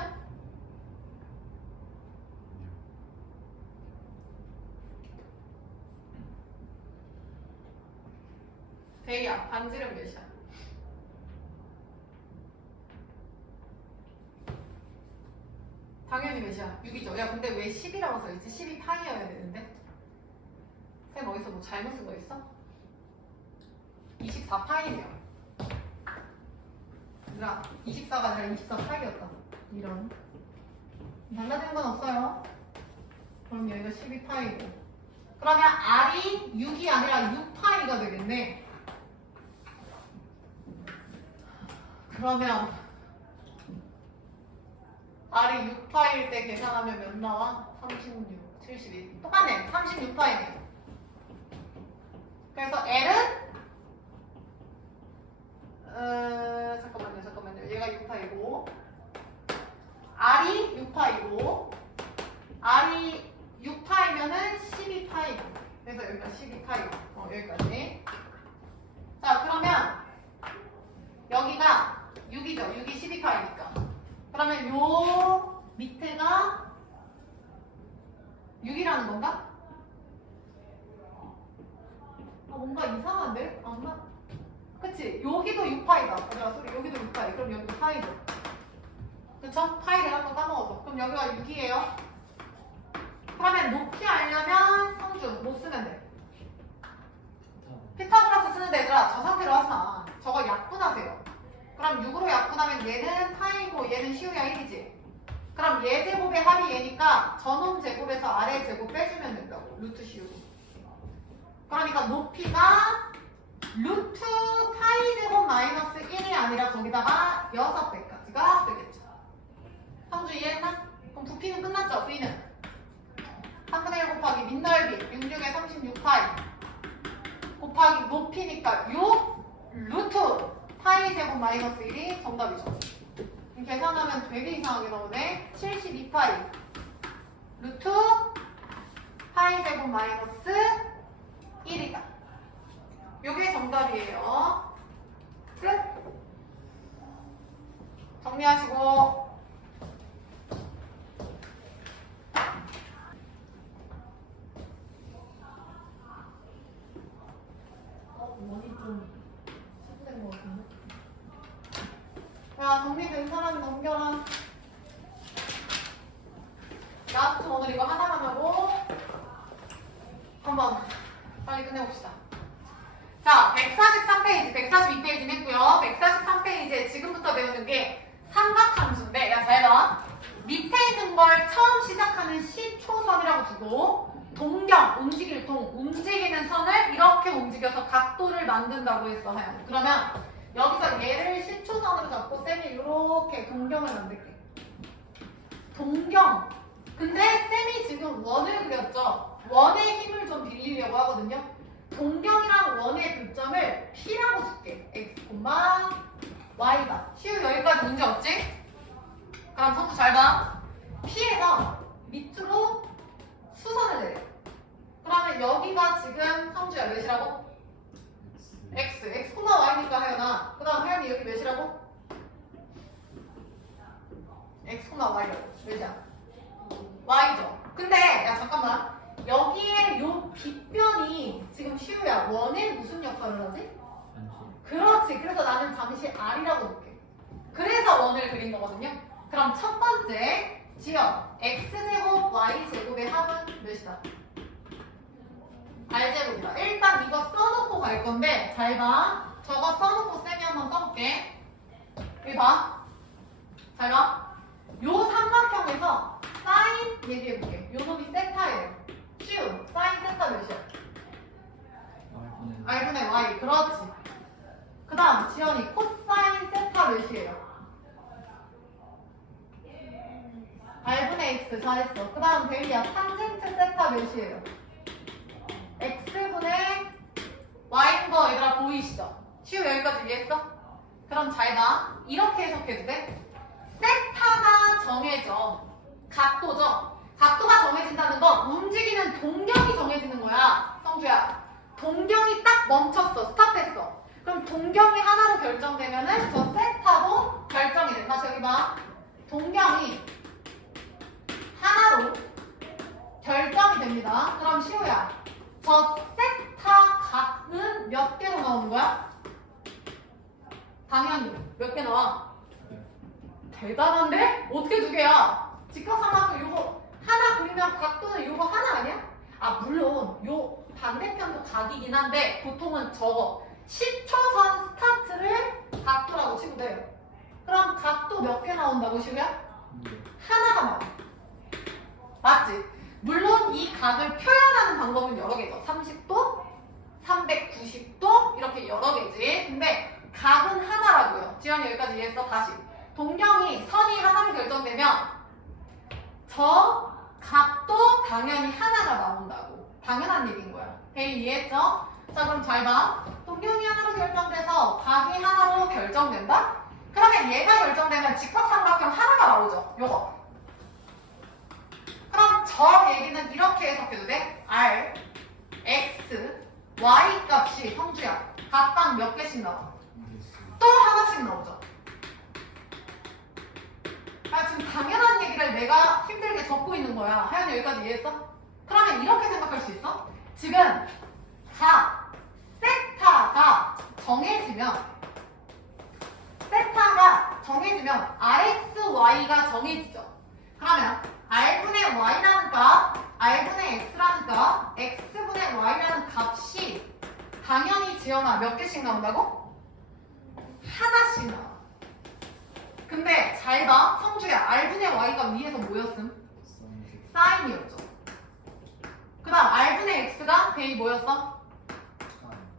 데이야 반지름 몇이야? 당연히 몇이야? 6이죠 야 근데 왜 10이라고 써있지? 10이 파이여야 되는데 쌤 어디서 뭐 잘못 쓴 거 있어? 24파이네요 얘들아 24가 아니라 24파이였다 이런 달라지는 건 없어요 그럼 여기가 12파이고 그러면 R이 6이 아니라 6파이가 되겠네 그러면 R이 6파일 때 계산하면 몇 나와? 36, 72 똑같네 36파이네 그래서 L은 잠깐만요 얘가 6파이고 R이 6파이고 R이 6파이면은 12파이 그래서 여기가 12파이 여기까지 자 그러면 여기가 6이죠 6이 12파이니까 그러면 요 밑에가 6이라는 건가? 뭔가 이상한데? 안 맞... 그치? 여기도 6파이다 얘들아 소리 여기도 6파이 그럼 여기도 파이죠 그쵸? 파이를 한번 까먹어서 그럼 여기가 6이에요 그러면 높이 알려면 성주 뭐 쓰면 돼? 피타고라스 쓰는데 얘들아 저 상태로 하지마 저거 약분하세요 그럼 6으로 약분하면 얘는 파이고 얘는 시우야 1이지 그럼 얘 제곱의 합이 얘니까 전원 제곱에서 아래 제곱 빼주면 된다고. 루트 씌우고. 그러니까 높이가 루트 파이 제곱 마이너스 1이 아니라 거기다가 6배까지가 되겠죠. 성주 이해했나? 그럼 부피는 끝났죠? V는 3분의 1 곱하기 밑넓이 66에 36파이 곱하기 높이니까 6 루트 파이 제곱 마이너스 1이 정답이죠. 그럼 계산하면 되게 이상하게 나오네. 72파이 루트 파이 제곱 마이너스 1이다. 요게 정답이에요. 끝. 정리하시고. 원이 좀 세분된 것 같은데? 야, 정리된 사람이 넘겨라. 라스트 오늘 이거 하나만 하고 한번 빨리 끝내봅시다. 자, 143페이지, 142페이지는 했고요. 143페이지에 지금부터 배우는 게 삼각함수인데, 야, 잘 봐. 밑에 있는 걸 처음 시작하는 시초선이라고 두고 동경, 움직일 동, 움직이는 선을 이렇게 움직여서 각도를 만든다고 했어, 하연. 그러면 여기서 얘를 시초선으로 잡고 쌤이 이렇게 동경을 만들게. 동경. 근데 쌤이 지금 원을 그렸죠? 원의 힘을 좀 빌리려고 하거든요. 동경이랑 원의 교점을 P라고 줄게. X, Y다. 시우 여기까지 문제 없지? 그럼 성수 잘 봐. P에서 밑으로 수선을 내려. 그러면 여기가 지금 성주야 몇이라고? X, X, Y니까 하연아. 그 다음 하연이 여기 몇이라고? X, Y라고. 몇이야? Y죠. 근데 야 잠깐만. 여기에 요 빗변이 지금 시우야 원에 무슨 역할을 하지? 그렇지. 그래서 나는 잠시 R이라고 볼게. 그래서 원을 그린 거거든요. 그럼 첫 번째 지연 X제곱 Y제곱의 합은 몇이다? R제곱이다. 일단 이거 써놓고 갈 건데 잘 봐. 저거 써놓고 쌤이 한번 써볼게. 여기 봐. 잘 봐. 요 삼각형에서 사인 얘기해볼게. 요 놈이 세타예요. 시우 사인 세타 몇이야? R분의 Y. 그렇지. 그 다음 지연이 코사인 세타 몇이에요? R분의 X. 잘했어. 그 다음 데이야 탄젠트 세타 몇이에요? X분의 Y인 거 얘들아 보이시죠? 시우 여기까지 이해했어? 그럼 잘 봐. 이렇게 해석해도 돼? 세타가 정해져. 각도죠? 각도가 정해진다는 건 움직이는 동경이 정해지는 거야. 성주야. 동경이 딱 멈췄어. 스탑했어. 그럼 동경이 하나로 결정되면은 저 세타도 결정이 돼. 다시 여기 봐. 동경이 하나로 결정이 됩니다. 그럼 시우야. 저 세타 각은 몇 개로 나오는 거야? 당연히 몇 개 나와? 대단한데? 어떻게 두 개야? 직각삼각형 이거 하나 그리면 각도는 이거 하나 아니야? 아 물론 요 반대편도 각이긴 한데 보통은 저거 10초선 스타트를 각도라고 치고 돼요. 그럼 각도 몇 개 나온다고 시우야? 하나가 나와. 맞지? 물론 이 각을 표현하는 방법은 여러 개죠. 30도, 390도 이렇게 여러 개지. 근데 각은 하나라고요. 지연이 여기까지 이해했어? 다시. 동경이 선이 하나로 결정되면 저 각도 당연히 하나가 나온다고. 당연한 얘기인 거야. 대인 이해했죠? 자 그럼 잘 봐. 동경이 하나로 결정돼서 각이 하나로 결정된다? 그러면 얘가 결정되면 직각삼각형 하나가 나오죠. 요거. 그럼 저 얘기는 이렇게 해석해도 돼? R, X, Y 값이 성주야. 각각 몇 개씩 나와? 또 하나씩 나오죠. 아, 지금 당연한 얘기를 내가 힘들게 적고 있는 거야. 하연이 여기까지 이해했어? 그러면 이렇게 생각할 수 있어? 지금 각, 세타가 정해지면 RX, Y가 정해지죠. 그러면 R분의 Y라는 값, R분의 X라는 값, X분의 Y라는 값이 당연히 지연아 몇 개씩 나온다고? 하나씩 나와. 근데 잘 봐. 성주야, R분의 Y가 위에서 뭐였음? 사인이었죠. 그 다음 R분의 X가 대이 뭐였어?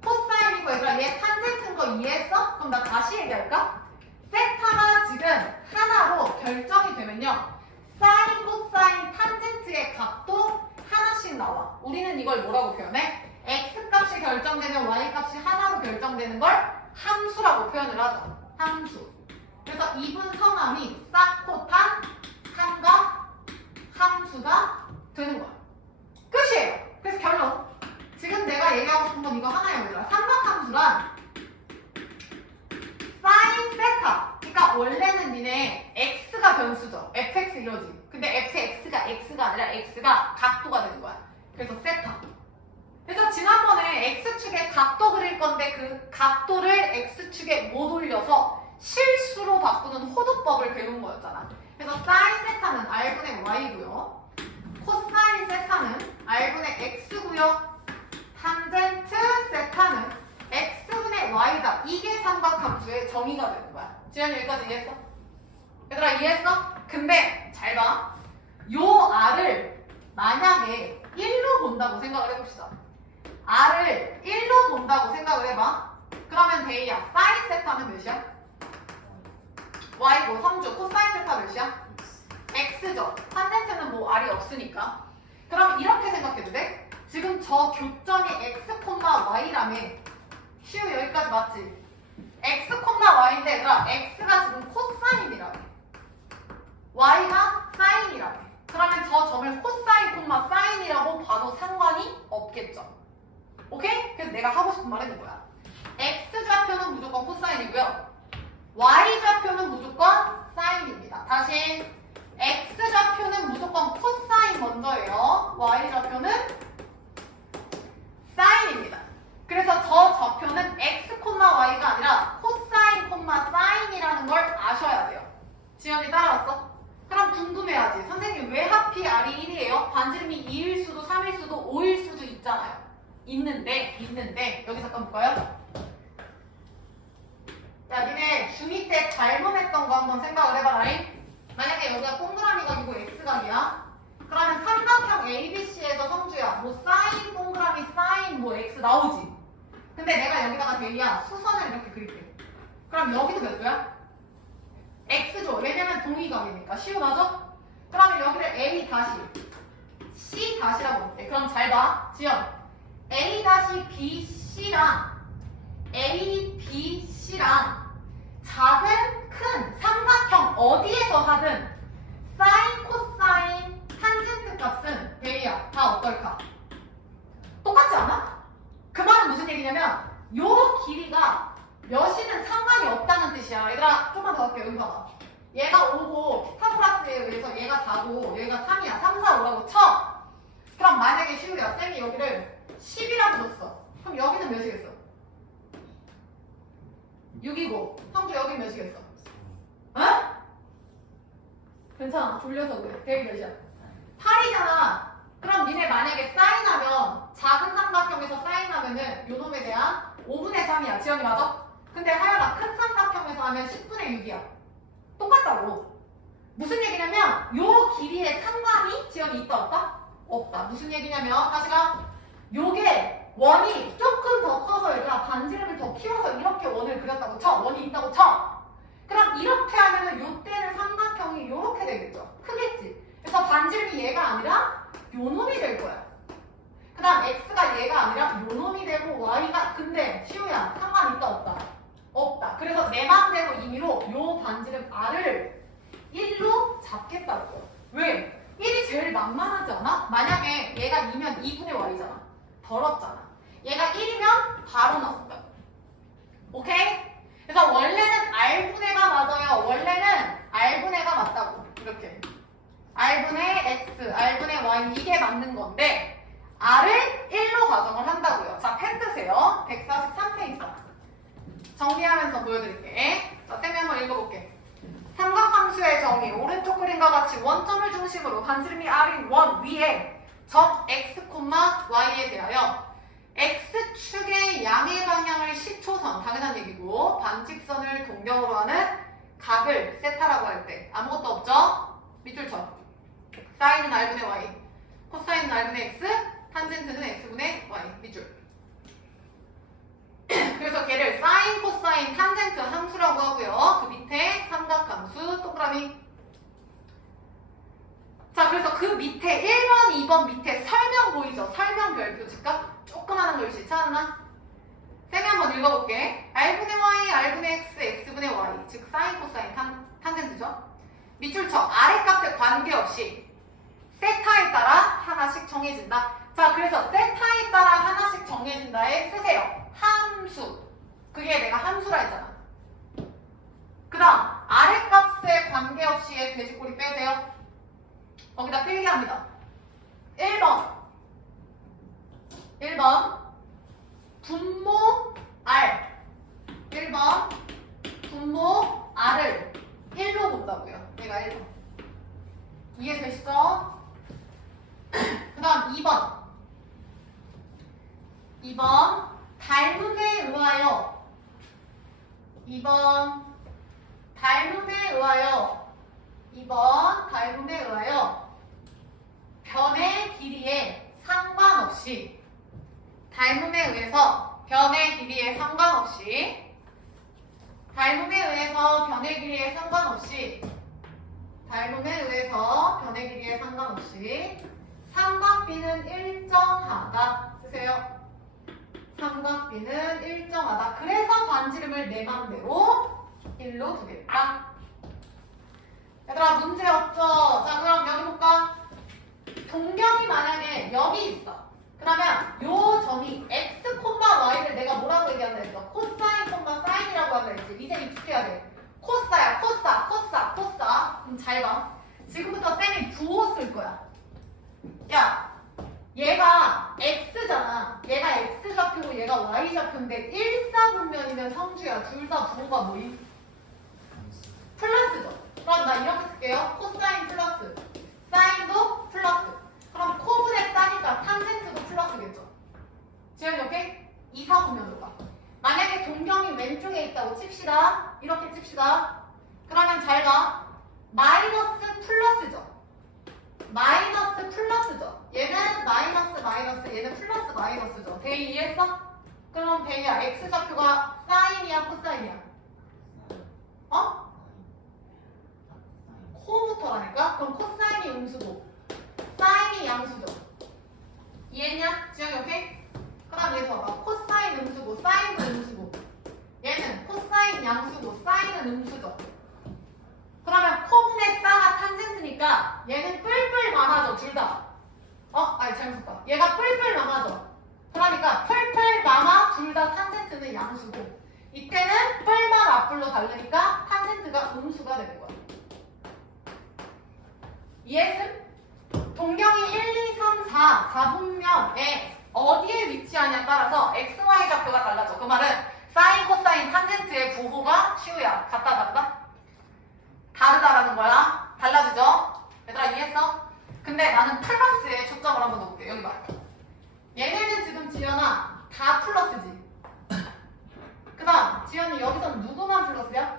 코사인이고 얘들아 얘 탄젠트인 거 이해했어? 그럼 나 다시 얘기할까? 세타가 지금 하나로 결정이 되면요. 사인, 코사인, 탄젠트의 값도 하나씩 나와. 우리는 이걸 뭐라고 표현해? X값이 결정되면 Y값이 하나로 결정되는 걸 함수라고 표현을 하죠. 함수. 그래서 이분 성함이 사코탄 삼각 함수가 되는 거야. 끝이에요. 그래서 결론. 지금 내가 얘기하고 싶은 건 이거 하나예요, 얘들아. 삼각함수란 사인 세타. 그러니까 원래는 니네 x가 변수죠. fx 이러지. 근데 fx가 x가 아니라 x가 각도가 되는 거야. 그래서 세타. 그래서 지난번에 x축에 각도 그릴 건데 그 각도를 x축에 못 올려서 실수로 바꾸는 호두법을 배운 거였잖아. 그래서 사인 세타는 r분의 y고요. 코사인 세타는 r분의 x고요. 탄젠트 세타는 x분의 y다. 이게 삼각함수의 정의가 되는 거야. 지현이 여기까지 이해했어? 얘들아 이해했어? 근데 잘 봐. 요 r을 만약에 1로 본다고 생각을 해봅시다. r을 1로 본다고 생각을 해봐. 그러면 대이야. 사인 세타는 몇이야? y고 성주 코사인 세타 몇이야? x죠. 탄젠트는 뭐 r이 없으니까. 그럼 이렇게 생각해도 돼? 지금 저 교점이 x, y라며. 시우 여기까지 맞지? x, y인데 얘들아 x가 지금 코사인이라며. y가 사인이라며. 그러면 저 점을 코사인, 사인이라고 봐도 상관이 없겠죠. 오케이? 그래서 내가 하고 싶은 말은 이거야. x좌표는 무조건 코사인이고요. y좌표는 무조건 사인입니다. 다시 x좌표는 무조건 코사인 먼저예요. y좌표는 사인입니다. 그래서 저 좌표는 x, y가 아니라 코사인, 사인이라는 걸 아셔야 돼요. 지연이 따라왔어? 그럼 궁금해하지. 선생님 왜 하필 r이 1이에요? 반지름이 2일 수도 3일 수도 5일 수도 있잖아요. 있는데 여기 잠깐 볼까요? 야 니네 중2 때 잘못했던 거 한번 생각을 해봐라잉. 만약에 여기가 동그라미가 아니고 x각이야. 그러면 삼각형 ABC에서 성주야 뭐 사인 동그라미 사인 뭐 x 나오지. 근데 내가 여기다가 대이야 수선을 이렇게 그릴게. 그럼 여기도 몇 도야? x죠. 왜냐면 동의각이니까. 시우 맞아? 그러면 여기를 a 다시 c 다시라고 볼게. 그럼 잘 봐. 지연 a 다시 b c랑 a b c랑 작은 큰 삼각형 어디에서 하든 사인 코사인 탄젠트 값은 대이야 다 어떨까? 똑같지 않아? 그 말은 무슨 얘기냐면 요 길이가 몇이든 상관이 없다는 뜻이야. 얘들아 좀만 더 할게요. 여기 봐봐. 얘가 5고 피타고라스에 의해서 얘가 4고 여기가 3이야. 3, 4, 5라고 쳐. 그럼 만약에 시우야 쌤이 여기를 10이라고 줬어. 그럼 여기는 몇이겠어? 6이고 성주 여기 몇이겠어? 응? 괜찮아. 졸려서 그래. 대이 몇이야? 8이잖아. 그럼 니네 만약에 사인하면 작은 삼각형에서 사인하면은 요놈에 대한 5분의 3이야. 지연이 맞아? 근데 하여가 큰 삼각형에서 하면 10분의 6이야. 똑같다고. 무슨 얘기냐면 요 길이의 상관이 지연이 있다 없다? 없다. 무슨 얘기냐면 다시가 요게 원이 조금 더 커서 얘들아 반지름을 더 키워서 이렇게 원을 그렸다고 쳐. 원이 있다고 쳐. 그럼 이렇게 하면은 요때는 삼각형이 요렇게 되겠죠. 크겠지. 그래서 반지름이 얘가 아니라 요놈이 될 거야. 그 다음 x가 얘가 아니라 요놈이 되고 y가 근데 시우야 상관 있다 없다? 없다. 그래서 내 맘대로 임의로 요 반지름 r을 1로 잡겠다고요. 왜? 1이 제일 만만하지 않아? 만약에 얘가 2면 2분의 y잖아. 더럽잖아. 얘가 1이면 바로 나온다. 오케이? 그래서 원래는 r분의가 맞아요. 원래는 r분의가 맞다고. 이렇게. r분의 x, r분의 y 이게 맞는 건데 r을 1로 가정을 한다고요. 자, 펜 뜨세요. 143페이지. 정리하면서 보여드릴게. 자, 쌤이 한번 읽어볼게. 삼각함수의 정의. 오른쪽 그림과 같이 원점을 중심으로 반지름이 r인 원 위에 점 x, y에 대하여 x축의 양의 방향을 10초선, 당연한 얘기고 반직선을 동경으로 하는 각을 세타라고 할 때 아무것도 없죠? 밑줄 쳐. 사인은 r분의 y, 코사인은 r분의 x, 탄젠트는 x분의 y. 밑줄. 그래서 걔를 사인, 코사인, 탄젠트 함수라고 하고요. 그 밑에 삼각함수 동그라미. 자, 그래서 그 밑에 1번, 2번 밑에 설명 보이죠? 설명 별표 즉각 조그마한 글씨 찾았나? 쌤이 한번 읽어볼게. r분의 y, r분의 x, x분의 y 즉 사인, 코사인, 탄젠트죠? 밑줄 쳐. 아래 값에 관계없이 세타에 따라 하나씩 정해진다. 자, 그래서 세타에 따라 하나씩 정해진다에 쓰세요. 함수. 그게 내가 함수라 했잖아. 그 다음 아래 값에 관계없이의 돼지꼬리 빼세요. 거기다 필기합니다. 1번 분모 R 1번 분모 R을 1로 본다고요. 내가 1번 이해되시죠? 그 다음 2번 닮음에 의하여 2번 닮음에 의하여 변의 길이에 상관없이 닮음에 의해서 변의 길이에 상관없이 삼각비는 일정하다. 쓰세요. 삼각비는 일정하다. 그래서 반지름을 내 맘대로 1로 두겠다. 얘들아 문제 없죠? 자, 그럼 여기 볼까? 동경이 만약에 여기 있어. 그러면 요 점이 x, y를 내가 뭐라고 얘기한다 했어? 코사인, 사인이라고 한다 했지. 이제 익숙해야 돼. 코사야, 코사. 잘 봐. 지금부터 쌤이 부호 쓸 거야. 야, 얘가 x잖아. 얘가 x 좌표고 얘가 y 좌표인데 일사분면이면 성주야. 둘 다 부호가 뭐임? 플러스죠. 그럼 나 이렇게 쓸게요. 코사인 플러스, 사인도 플러스. 그럼 코분의 따니까 탄젠트도 플러스겠죠. 지금 이렇게 이사분면으로 가. 만약에 동경이 왼쪽에 있다고 칩시다. 이렇게 칩시다. 그러면 잘 가. 마이너스 플러스죠. 얘는 마이너스, 얘는 플러스 마이너스죠. 대이 이해했어? 그럼 대이야. x 좌표가 사인이야, 코사인이야? 어? 코부터라니까? 그럼 코사인이 음수고 사인이 양수죠. 이해했냐? 지영이 오케이? 그 다음 얘 봐봐. 코사인 음수고 사인도 음수고 얘는 코사인 양수고 사인은 음수죠. 그러면 코분의 싸가 탄젠트니까 얘는 뿔뿔 많아져. 둘 다. 아니 잘못 썼다. 얘가 뿔뿔 많아져. 그러니까 뿔뿔 많아 둘 다 탄젠트는 양수고 이때는 뿔만 앞불로 다르니까 탄젠트가 음수가 되는 거야. 이해했음? 동경이 1, 2, 3, 4분면에 어디에 위치하냐에 따라서 x, y 좌표가 달라져. 그 말은 사인, 코사인, 탄젠트의 부호가 시우야. 같다 다르다? 다르다라는 거야. 달라지죠? 얘들아 이해했어? 근데 나는 플러스에 초점을 한번 넣어볼게. 여기 봐. 얘네는 지금 지연아 다 플러스지. 그 다음 지연이 여기서는 누구만 플러스야?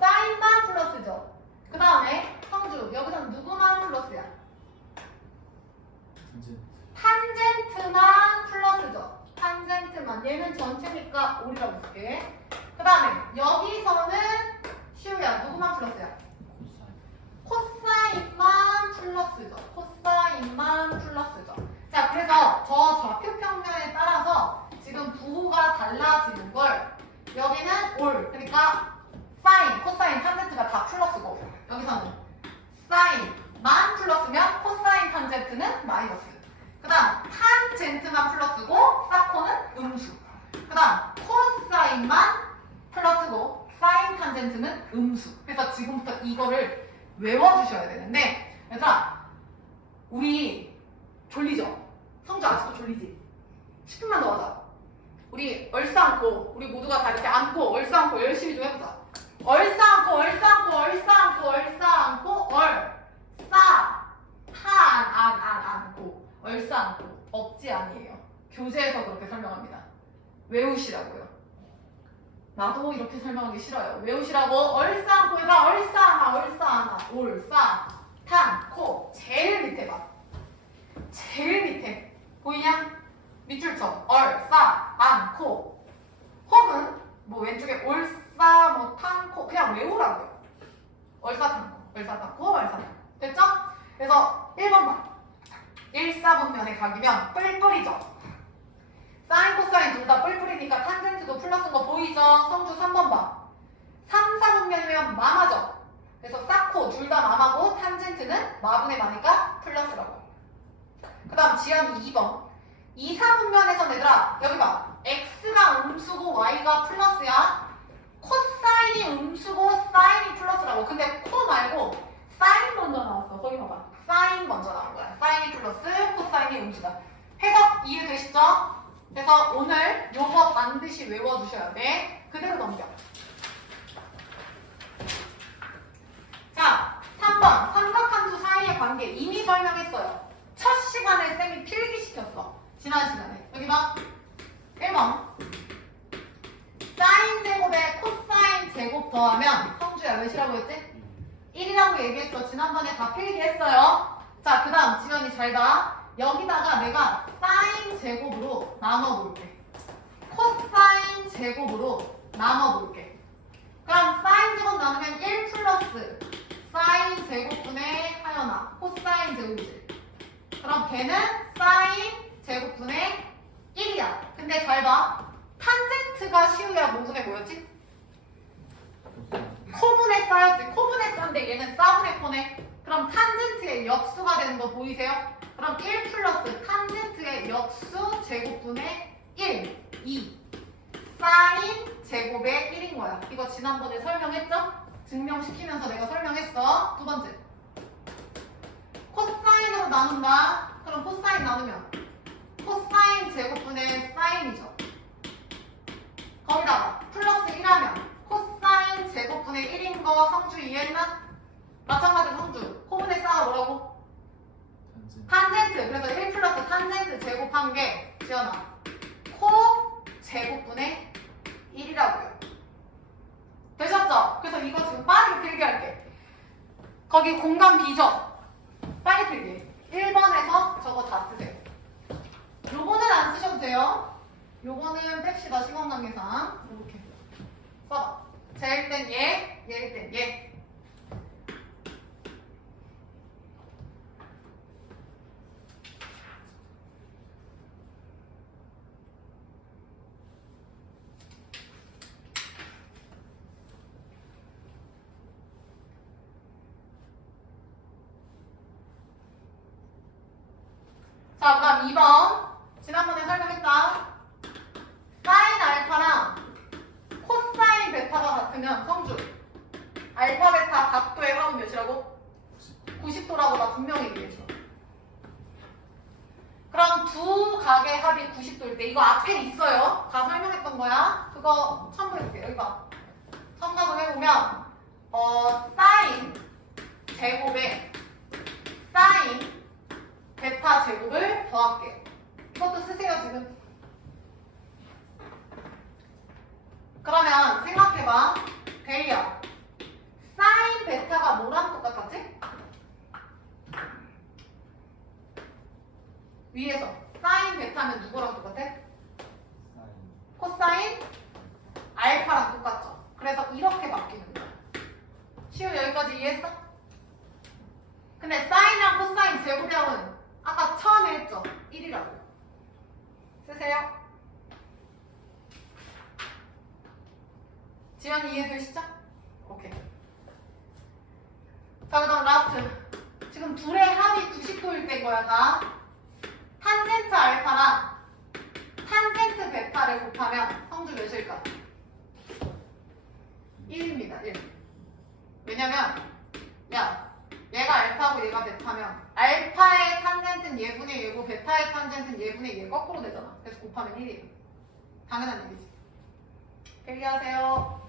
사인만 플러스죠. 그 다음에 성주 여기서는 누구만 플러스야? 탄젠트만 플러스죠. 탄젠트만. 얘는 전체니까 5이라고 쓸게. 그 다음에 여기서는 시우야 누구만 플러스야? 코사인만 플러스죠. 자, 그래서 저 좌표 평면에 따라서 지금 부호가 달라지는 걸 여기는 올, 그러니까 사인, 코사인, 탄젠트가 다 플러스고 여기서는 사인만 플러스면 코사인, 탄젠트는 마이너스. 그 다음 탄젠트만 플러스고 사코는 음수. 그 다음 코사인만 플러스고 사인, 탄젠트는 음수. 그래서 지금부터 이거를 외워주셔야 되는데 얘들아 우리 졸리죠? 성주 아직도 졸리지? 10분만 더 하자. 우리 얼싸안고 우리 모두가 다 이렇게 안고 얼싸안고 열심히 좀 해보자. 얼싸안고 안고 얼싸안고 억지 아니에요. 교재에서 그렇게 설명합니다. 외우시라고요. 나도 이렇게 설명하기 싫어요. 외우시라고. 얼싸안코에다 얼싸안아 올싸탄코 제일 밑에 봐. 제일 밑에 보이냐? 밑줄 쳐. 얼싸안코. 홈은 뭐 왼쪽에 올싸 뭐 탄코 그냥 외우라고요. 얼싸탄코 됐죠? 그래서 1번 봐. 1사분면의 각이면 뿔뿔이죠. 사인 코사인 둘 다 뿔뿔이니까 탄젠트도 플러스인 거 보이죠? 성주 3번 봐. 3, 4분면이면 마마죠. 그래서 사코 둘 다 마마고 탄젠트는 마분의 마니까 플러스라고. 그 다음 지연이 2번. 2, 4분면에선 얘들아 여기 봐. x가 음수고 y가 플러스야. 코사인이 음수고 사인이 플러스라고. 근데 코 말고 사인 먼저 나왔어. 거기 봐봐. 사인 먼저 나온 거야. 사인이 플러스 코사인이 음수다. 해석 이해되시죠? 그래서 오늘 요거 반드시 외워두셔야 돼. 그대로 넘겨. 자, 3번 삼각함수 사이의 관계 이미 설명했어요. 첫 시간에 쌤이 필기시켰어. 지난 시간에. 여기 봐. 1번 사인 제곱에 코사인 제곱 더하면 성주야 몇이라고 했지? 1이라고 얘기했어. 지난번에 다 필기했어요. 자, 그 다음 지연이 잘 봐. 여기다가 내가 사인 제곱으로 나눠볼게. 코사인 제곱으로 나눠볼게. 그럼 사인 제곱 나누면 1 플러스 사인 제곱분의 하연아 코사인 제곱이지. 그럼 걔는 사인 제곱분의 1이야. 근데 잘 봐. 탄젠트가 시우야 모분의 뭐였지? 코분의 싸였지. 코분의 싸인데 얘는 싸분의 코네. 그럼 탄젠트의 역수가 되는 거 보이세요? 그럼 1 플러스 탄젠트의 역수 제곱분의 1, 2 사인 제곱의 1인 거야. 이거 지난번에 설명했죠? 증명시키면서 내가 설명했어. 두 번째 코사인으로 나눈다. 그럼 코사인 나누면 코사인 제곱분의 사인이죠. 거기다가 플러스 1하면 코사인 제곱분의 1인 거 성주 이해했나? 마찬가지로 성주 코분의 싸가 뭐라고? 탄젠트. 그래서 1 플러스 탄젠트 제곱한 게 지연아 코 제곱분의 1이라고요. 되셨죠? 그래서 이거 지금 빠르게 필기할게. 거기 공간 비죠? 빨리 필기. 1번에서 저거 다 쓰세요. 요거는 안 쓰셔도 돼요. 요거는 뺍시다. 시간 관계상 이렇게 써봐. 쟤일 땐 얘, 얘일 땐 얘. 자, 그 다음 2번. 지난번에 설명했다. 사인 알파랑 코사인 베타가 같으면 성주. 알파 베타 각도의 합은 몇이라고? 90도라고 나 분명히 얘기했어. 그럼 두 각의 합이 90도일 때 이거 앞에 있어요. 다 설명했던 거야. 그거 첨부해줄게. 여기 봐. 첨가 좀 해보면 사인 제곱에 사인 베타 제곱을 더할게. 이것도 쓰세요 지금. 그러면 생각해봐. 데이야. 사인 베타가 뭐랑 똑같았지? 위에서 사인 베타면 누구랑 똑같아? 코사인 알파랑 똑같죠. 그래서 이렇게 바뀌는 거야. 시우 여기까지 이해했어? 근데 사인이랑 코사인 제곱량은 아까 처음에 했죠? 1이라고. 쓰세요. 지연이 이해되시죠? 오케이. 자, 그 다음 라스트. 지금 둘의 합이 90도일 때인 거야, 다. 탄젠트 알파랑 탄젠트 베타를 곱하면 성주 몇일까? 1입니다, 1. 왜냐면, 야, 얘가 알파고 얘가 베타면 알파의 탄젠트는 얘분의 얘고 베타의 탄젠트는 얘분의 얘 거꾸로 되잖아. 그래서 곱하면 1이에요. 당연한 얘기지. 필기하세요.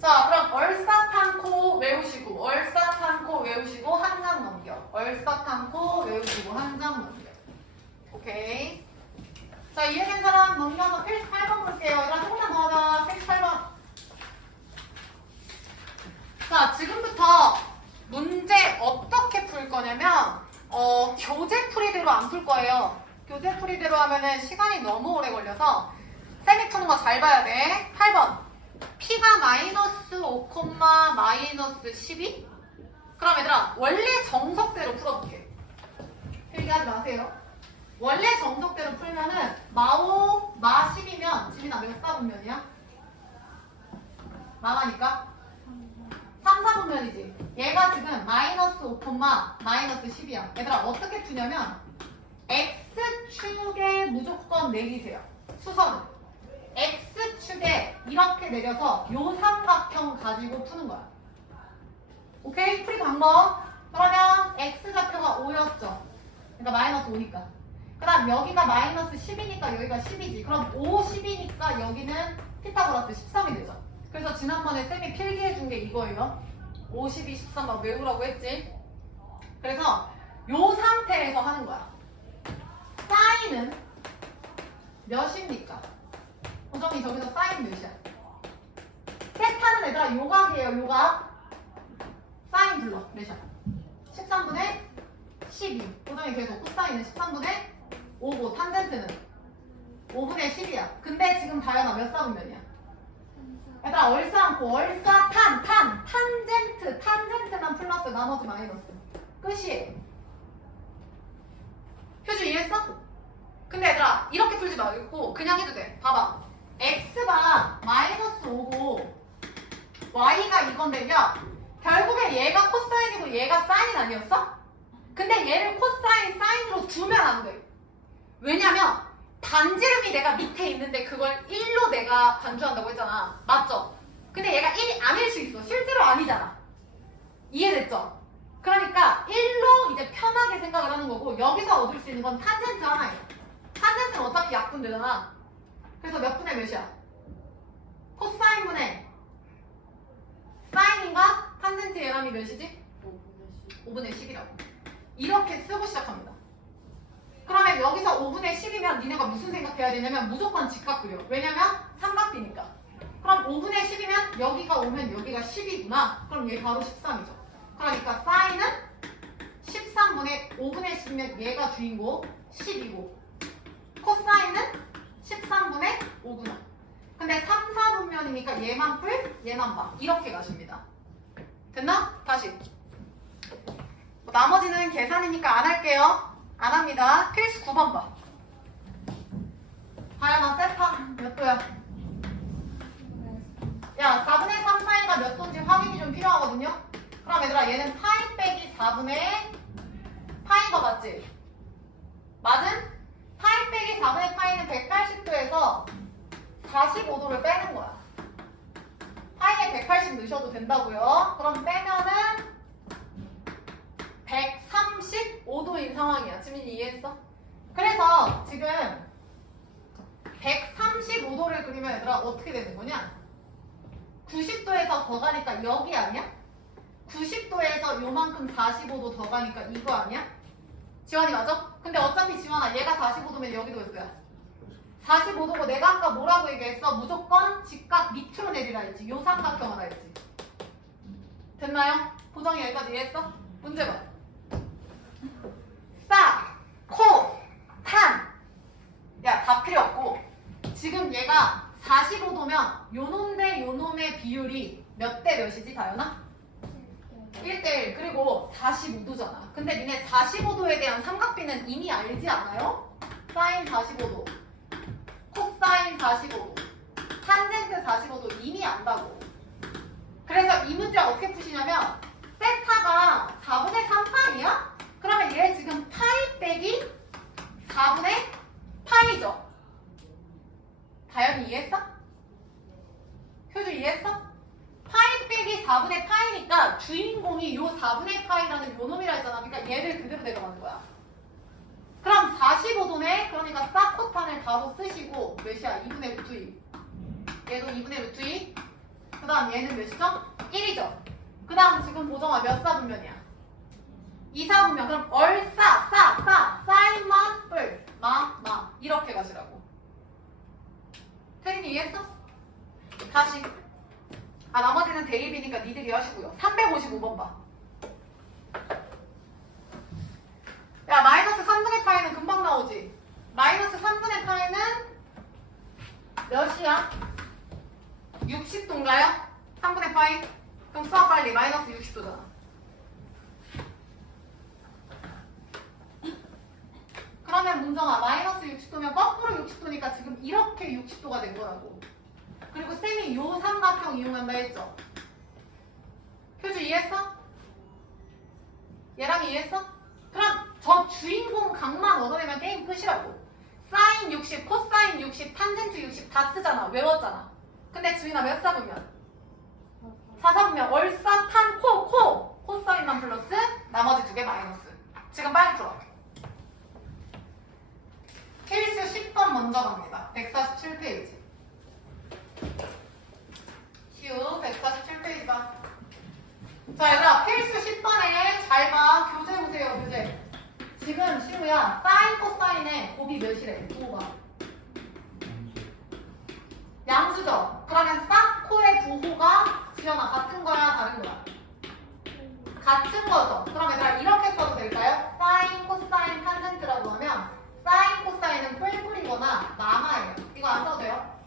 자, 그럼 얼싸탄코 외우시고 얼싸탄코 외우시고 한 장 넘겨. 얼싸탄코 외우시고 한 장 넘겨. 오케이. 자, 이해된 사람 넘겨서 필수 8번 볼게요. 얘들아 조금만 더 하자. 필수 8번. 자, 지금부터 문제 어떻게 풀 거냐면 교재 풀이대로 안 풀 거예요. 교재 풀이대로 하면은 시간이 너무 오래 걸려서 쌤이 푸는 거 잘 봐야 돼. 8번. P가 마이너스 5, 마이너스 12? 그럼 얘들아 원래 정석대로 풀어볼게. 필기하지 마세요. 원래 정석대로 풀면은 마5, 마10이면 지민아 몇 사분면이야? 마마니까? 3, 4분면이지. 얘가 지금 마이너스 5, 마이너스 10이야. 얘들아 어떻게 푸냐면 X축에 무조건 내리세요. 수선은 X축에 이렇게 내려서 요 삼각형 가지고 푸는 거야. 오케이? 풀이 방법. 그러면 X좌표가 5였죠. 그러니까 마이너스 5니까. 그 다음 여기가 마이너스 10이니까 여기가 10이지. 그럼 5, 10이니까 여기는 피타고라스 13이 되죠. 그래서 지난번에 쌤이 필기해준 게 이거예요. 5, 12, 13 막 외우라고 했지. 그래서 요 상태에서 하는 거야. 사인은 몇입니까? 호정이 저기서 사인 몇이야? 세타는 얘들아 요각이에요. 요각. 사인 불러. 몇이야? 13분의 12. 호정이 계속 코사인은 13분의 5고 탄젠트는 5분의 10이야. 근데 지금 다현아 몇 사분면이야? 얘들아 얼싸 않고 얼싸 탄젠트만 플러스 나머지 마이너스. 끝이. 표준 이해했어? 근데 얘들아 이렇게 풀지 말고 그냥 해도 돼. 봐봐. x가 마이너스 5고 y가 이건데 야 결국에 얘가 코사인이고 얘가 사인 아니었어? 근데 얘를 코사인, 사인으로 두면 안 돼. 왜냐면 반지름이 내가 밑에 있는데 그걸 1로 내가 간주한다고 했잖아. 맞죠? 근데 얘가 1이 아닐 수 있어. 실제로 아니잖아. 이해됐죠? 그러니까 1로 이제 편하게 생각을 하는 거고 여기서 얻을 수 있는 건 탄젠트 하나예요. 탄젠트는 어차피 약분되잖아. 그래서 몇 분의 몇이야? 코사인분의 사인인가? 탄젠트 예람이 몇이지? 5분의 10이라고. 이렇게 쓰고 시작합니다. 그러면 여기서 5분의 10이면 니네가 무슨 생각해야 되냐면 무조건 직각 그려. 왜냐면 삼각비니까. 그럼 5분의 10이면 여기가 오면 여기가 10이구나. 그럼 얘 바로 13이죠. 그러니까 사인은 13분의 5분의 10이면 얘가 주인공 10이고 코사인은 13분의 5구나. 근데 3, 4분면이니까 얘만 풀, 얘만 봐. 이렇게 가십니다. 됐나? 다시. 나머지는 계산이니까 안 할게요. 안 합니다. 필수 9번 봐. 다현아 세타 몇 도야? 야 4분의 3 파이가 몇 도인지 확인이 좀 필요하거든요. 그럼 얘들아 얘는 파이 빼기 4분의 파이가 맞지? 맞은? 파이 빼기 4분의 파이는 180도에서 45도를 빼는 거야. 파이에 180 넣으셔도 된다고요. 그럼 빼면은 135도인 상황이야. 지민이 이해했어? 그래서 지금 135도를 그리면 얘들아 어떻게 되는 거냐? 90도에서 더 가니까 여기 아니야? 90도에서 요만큼 45도 더 가니까 이거 아니야? 지원이 맞아? 근데 어차피 지원아 얘가 45도면 여기도 몇 도야? 45도고 내가 아까 뭐라고 얘기했어? 무조건 직각 밑으로 내리라 했지. 요 삼각형 하라 했지. 됐나요? 보정이 여기까지 이해했어? 문제 봐. 싸, 코, 탄. 야, 다 필요 없고 지금 얘가 45도면 요놈 대 요놈의 비율이 몇 대 몇이지 다현아? 1대1. 그리고 45도잖아. 근데 니네 45도에 대한 삼각비는 이미 알지 않아요? 사인 45도, 코사인 45도, 탄젠트 45도 이미 안다고. 그래서 이 문제 어떻게 푸시냐면 세타가 4분의 3 파이야? 그러면 얘 지금 파이 빼기 4분의 파이죠. 다현이 이해했어? 효주 이해했어? 파이 빼기 4분의 파이니까 주인공이 요 4분의 파이라는 요 놈이라 했잖아. 그러니까 얘를 그대로 내려가는 거야. 그럼 45도네? 그러니까 사코탄을 바로 쓰시고 몇이야? 2분의 루트 2. 얘도 2분의 루트 2. 그 다음 얘는 몇이죠? 1이죠. 그 다음 지금 보정아 몇 사분면이야? 2사분면. 그럼 사인만 뿔 마 이렇게 가시라고. 태린이 이해했어? 다시. 나머지는 대입이니까 니들이 하시고요. 355번 봐. 야, 마이너스 3분의 파이는 금방 나오지? 마이너스 3분의 파이는 몇이야? 60도인가요? 3분의 파이? 그럼 수학 빨리. 마이너스 60도잖아. 그러면 문정아, 마이너스 60도면 거꾸로 60도니까 지금 이렇게 60도가 된 거라고. 그리고 쌤이 요 삼각형 이용한다 했죠? 효주 이해했어? 얘랑 이해했어? 그럼 저 주인공 각만 얻어내면 게임 끝이라고. 사인 60, 코사인 60, 탄젠트 60 다 쓰잖아. 외웠잖아. 근데 주인아 몇 사분면? 4사분면 얼사탄 코사인만 플러스 나머지 두 개 마이너스. 지금 빨리 들어. 필수 10번 먼저 갑니다. 147페이지. 휴 147페이지다. 자 얘들아 필수 10번에 잘 봐. 교재 보세요. 교재. 지금 시우야 사인 코사인의 곱이 몇이래? 부호가 양수죠? 그러면 싹코의 부호가 지연아 같은 거야 다른 거야? 같은 거죠. 그럼 얘들아 이렇게 써도 될까요? 사인 코사인 탄젠트라고 하면 사인 코사인은 뿔뿔이거나 마마예요. 이거 안 써도 돼요?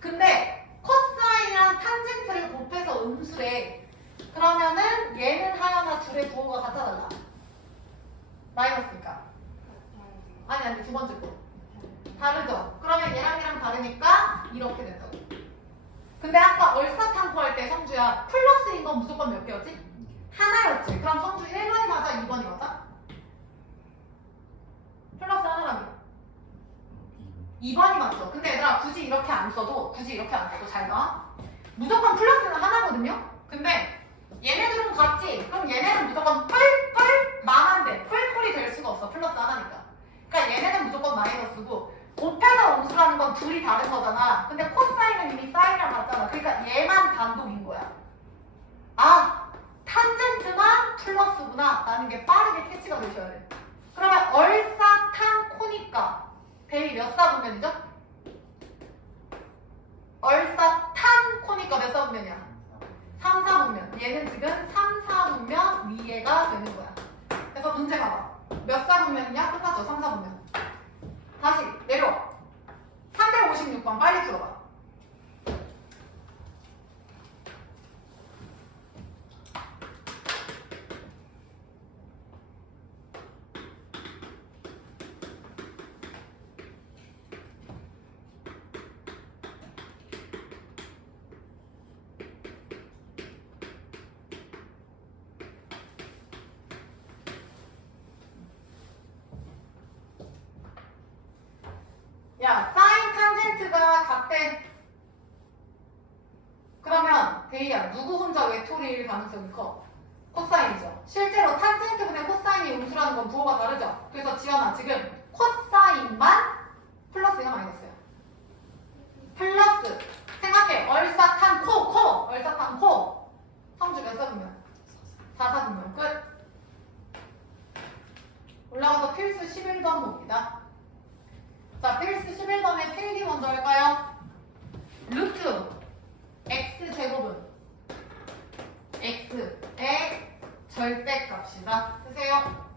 근데 코사인이랑 탄젠트를 곱해서 음수래. 그러면은 얘는 하나나 둘의 부호가 같아달라. 마이너스니까. 아니 두 번째 거. 다르죠? 그러면 얘랑 다르니까 이렇게 된다고. 근데 아까 얼사탄코 할 때 성주야 플러스인 건 무조건 몇 개였지? 하나였지. 그럼 성주 1번이 맞아? 2번이 맞아? 플러스 하나라며. 2번이 맞죠? 근데 얘들아 굳이 이렇게 안 써도 잘 봐. 무조건 플러스는 하나거든요? 근데 얘네들은 같지? 그럼 얘네는 무조건 뿔뿔 만한데 뿔뿔이 될 수가 없어. 플러스 하나니까. 그러니까 얘네는 무조건 마이너스고 곱해서 음수라는 건 둘이 다른 거잖아. 근데 코사인은 이미 사인이랑 같잖아. 그러니까 얘만 단독인 거야. 탄젠트만 플러스구나 라는 게 빠르게 캐치가 되셔야 돼. 그러면 얼사탄코니까 대입 몇 사분면이죠? 얼사탄코니까 몇 사분면이야? 3, 4분면. 얘는 지금 3, 4분면 위에가 되는 거야. 그래서 문제 봐봐. 몇 사분면이냐? 똑같죠? 3, 4분면. 다시 내려와. 356번 빨리 들어봐. 야, 사인 탄젠트가 같대. 그러면 데이야, 누구 혼자 외톨이일 가능성이 커? 코사인이죠. 실제로 탄젠트분의 코사인이 음수라는 건 부호가 다르죠. 그래서 지연아 지금 코사인만 플러스가 마이너스야. 플러스. 생각해. 얼사탄 코. 성주 몇 사분면? 4사분면. 끝. 올라가서 필수 11번 봅니다. 자, 필수 11번의 필기 먼저 할까요? 루트 x제곱은 x의 절대값이다. 쓰세요.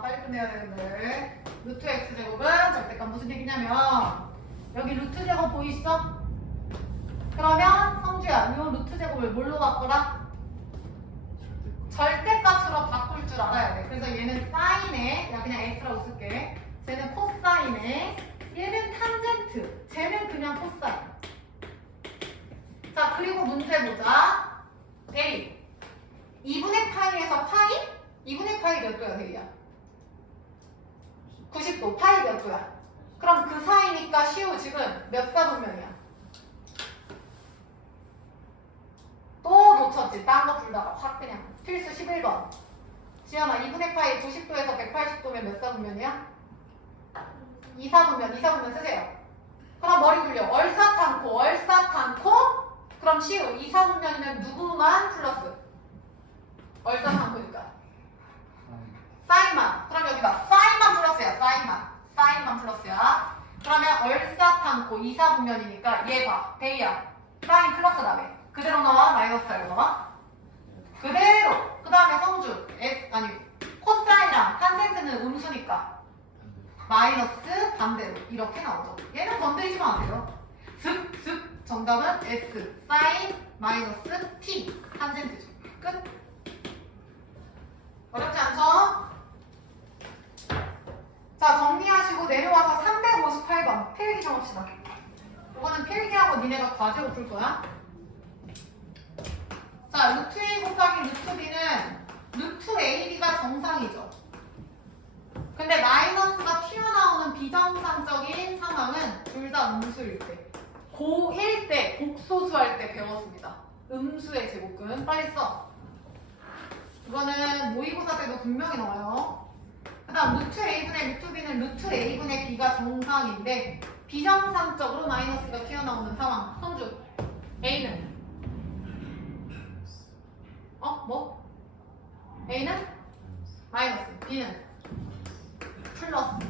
빨리 끝내야 되는데. 루트 x제곱은 절대값 무슨 얘기냐면 여기 루트 제곱 보이시죠? 그러면 성주야, 이 루트 제곱을 뭘로 바꾸라? 절대값으로 바꿀 줄 알아야 돼. 그래서 얘는 사인에, 그냥 x라고 쓸게. 쟤는 코사인에, 얘는 탄젠트, 쟤는 그냥 코사인. 자, 그리고 문제 보자. A. 2분의 파이에서 파이? 2분의 파이 몇 도야, 데이야? 90도. 파이 몇 도야? 그럼 그 사이니까 시우 지금 몇 사분면이야? 또 놓쳤지. 딴 거 풀다가 확 그냥. 필수 11번. 지연아, 2분의 파이 90도에서 180도면 몇 사분면이야? 2사분면 쓰세요. 그럼 머리 굴려. 얼사탄코. 그럼 시우 2, 4분면이면 누구만 플러스? 얼사상보니까 사인만. 그럼 여기가 사인만 플러스야. 사인만 플러스야. 그러면 얼사탄고 2, 4분면이니까 얘 봐. 베이야. 사인 플러스 다음에 그대로 나와. 마이너스 알고 나와. 그대로. 그 다음에 성주 코사인이랑 탄센트는 음수니까 마이너스 반대로 이렇게 나오죠. 얘는 건드리지 마세요. 즉 정답은 S 사인 마이너스 T 탄젠트죠. 끝. 어렵지 않죠? 자, 정리하시고 내려와서 358번 필기 좀 합시다. 이거는 필기하고 니네가 과제로 풀 거야. 자, 루트 A 곱하기 루트 B는 루트 AB가 정상이죠. 근데 마이너스가 튀어나오는 비정상적인 상황은 둘 다 음수일 때. 고1 때, 복소수할 때 배웠습니다. 음수의 제곱근. 빨리 써. 이거는 모의고사 때도 분명히 나와요. 그 다음 루트 A분의 루트 B는 루트 A분의 B가 정상인데 비정상적으로 마이너스가 튀어나오는 상황. 성주. A는? 뭐? A는? 마이너스. B는? 플러스.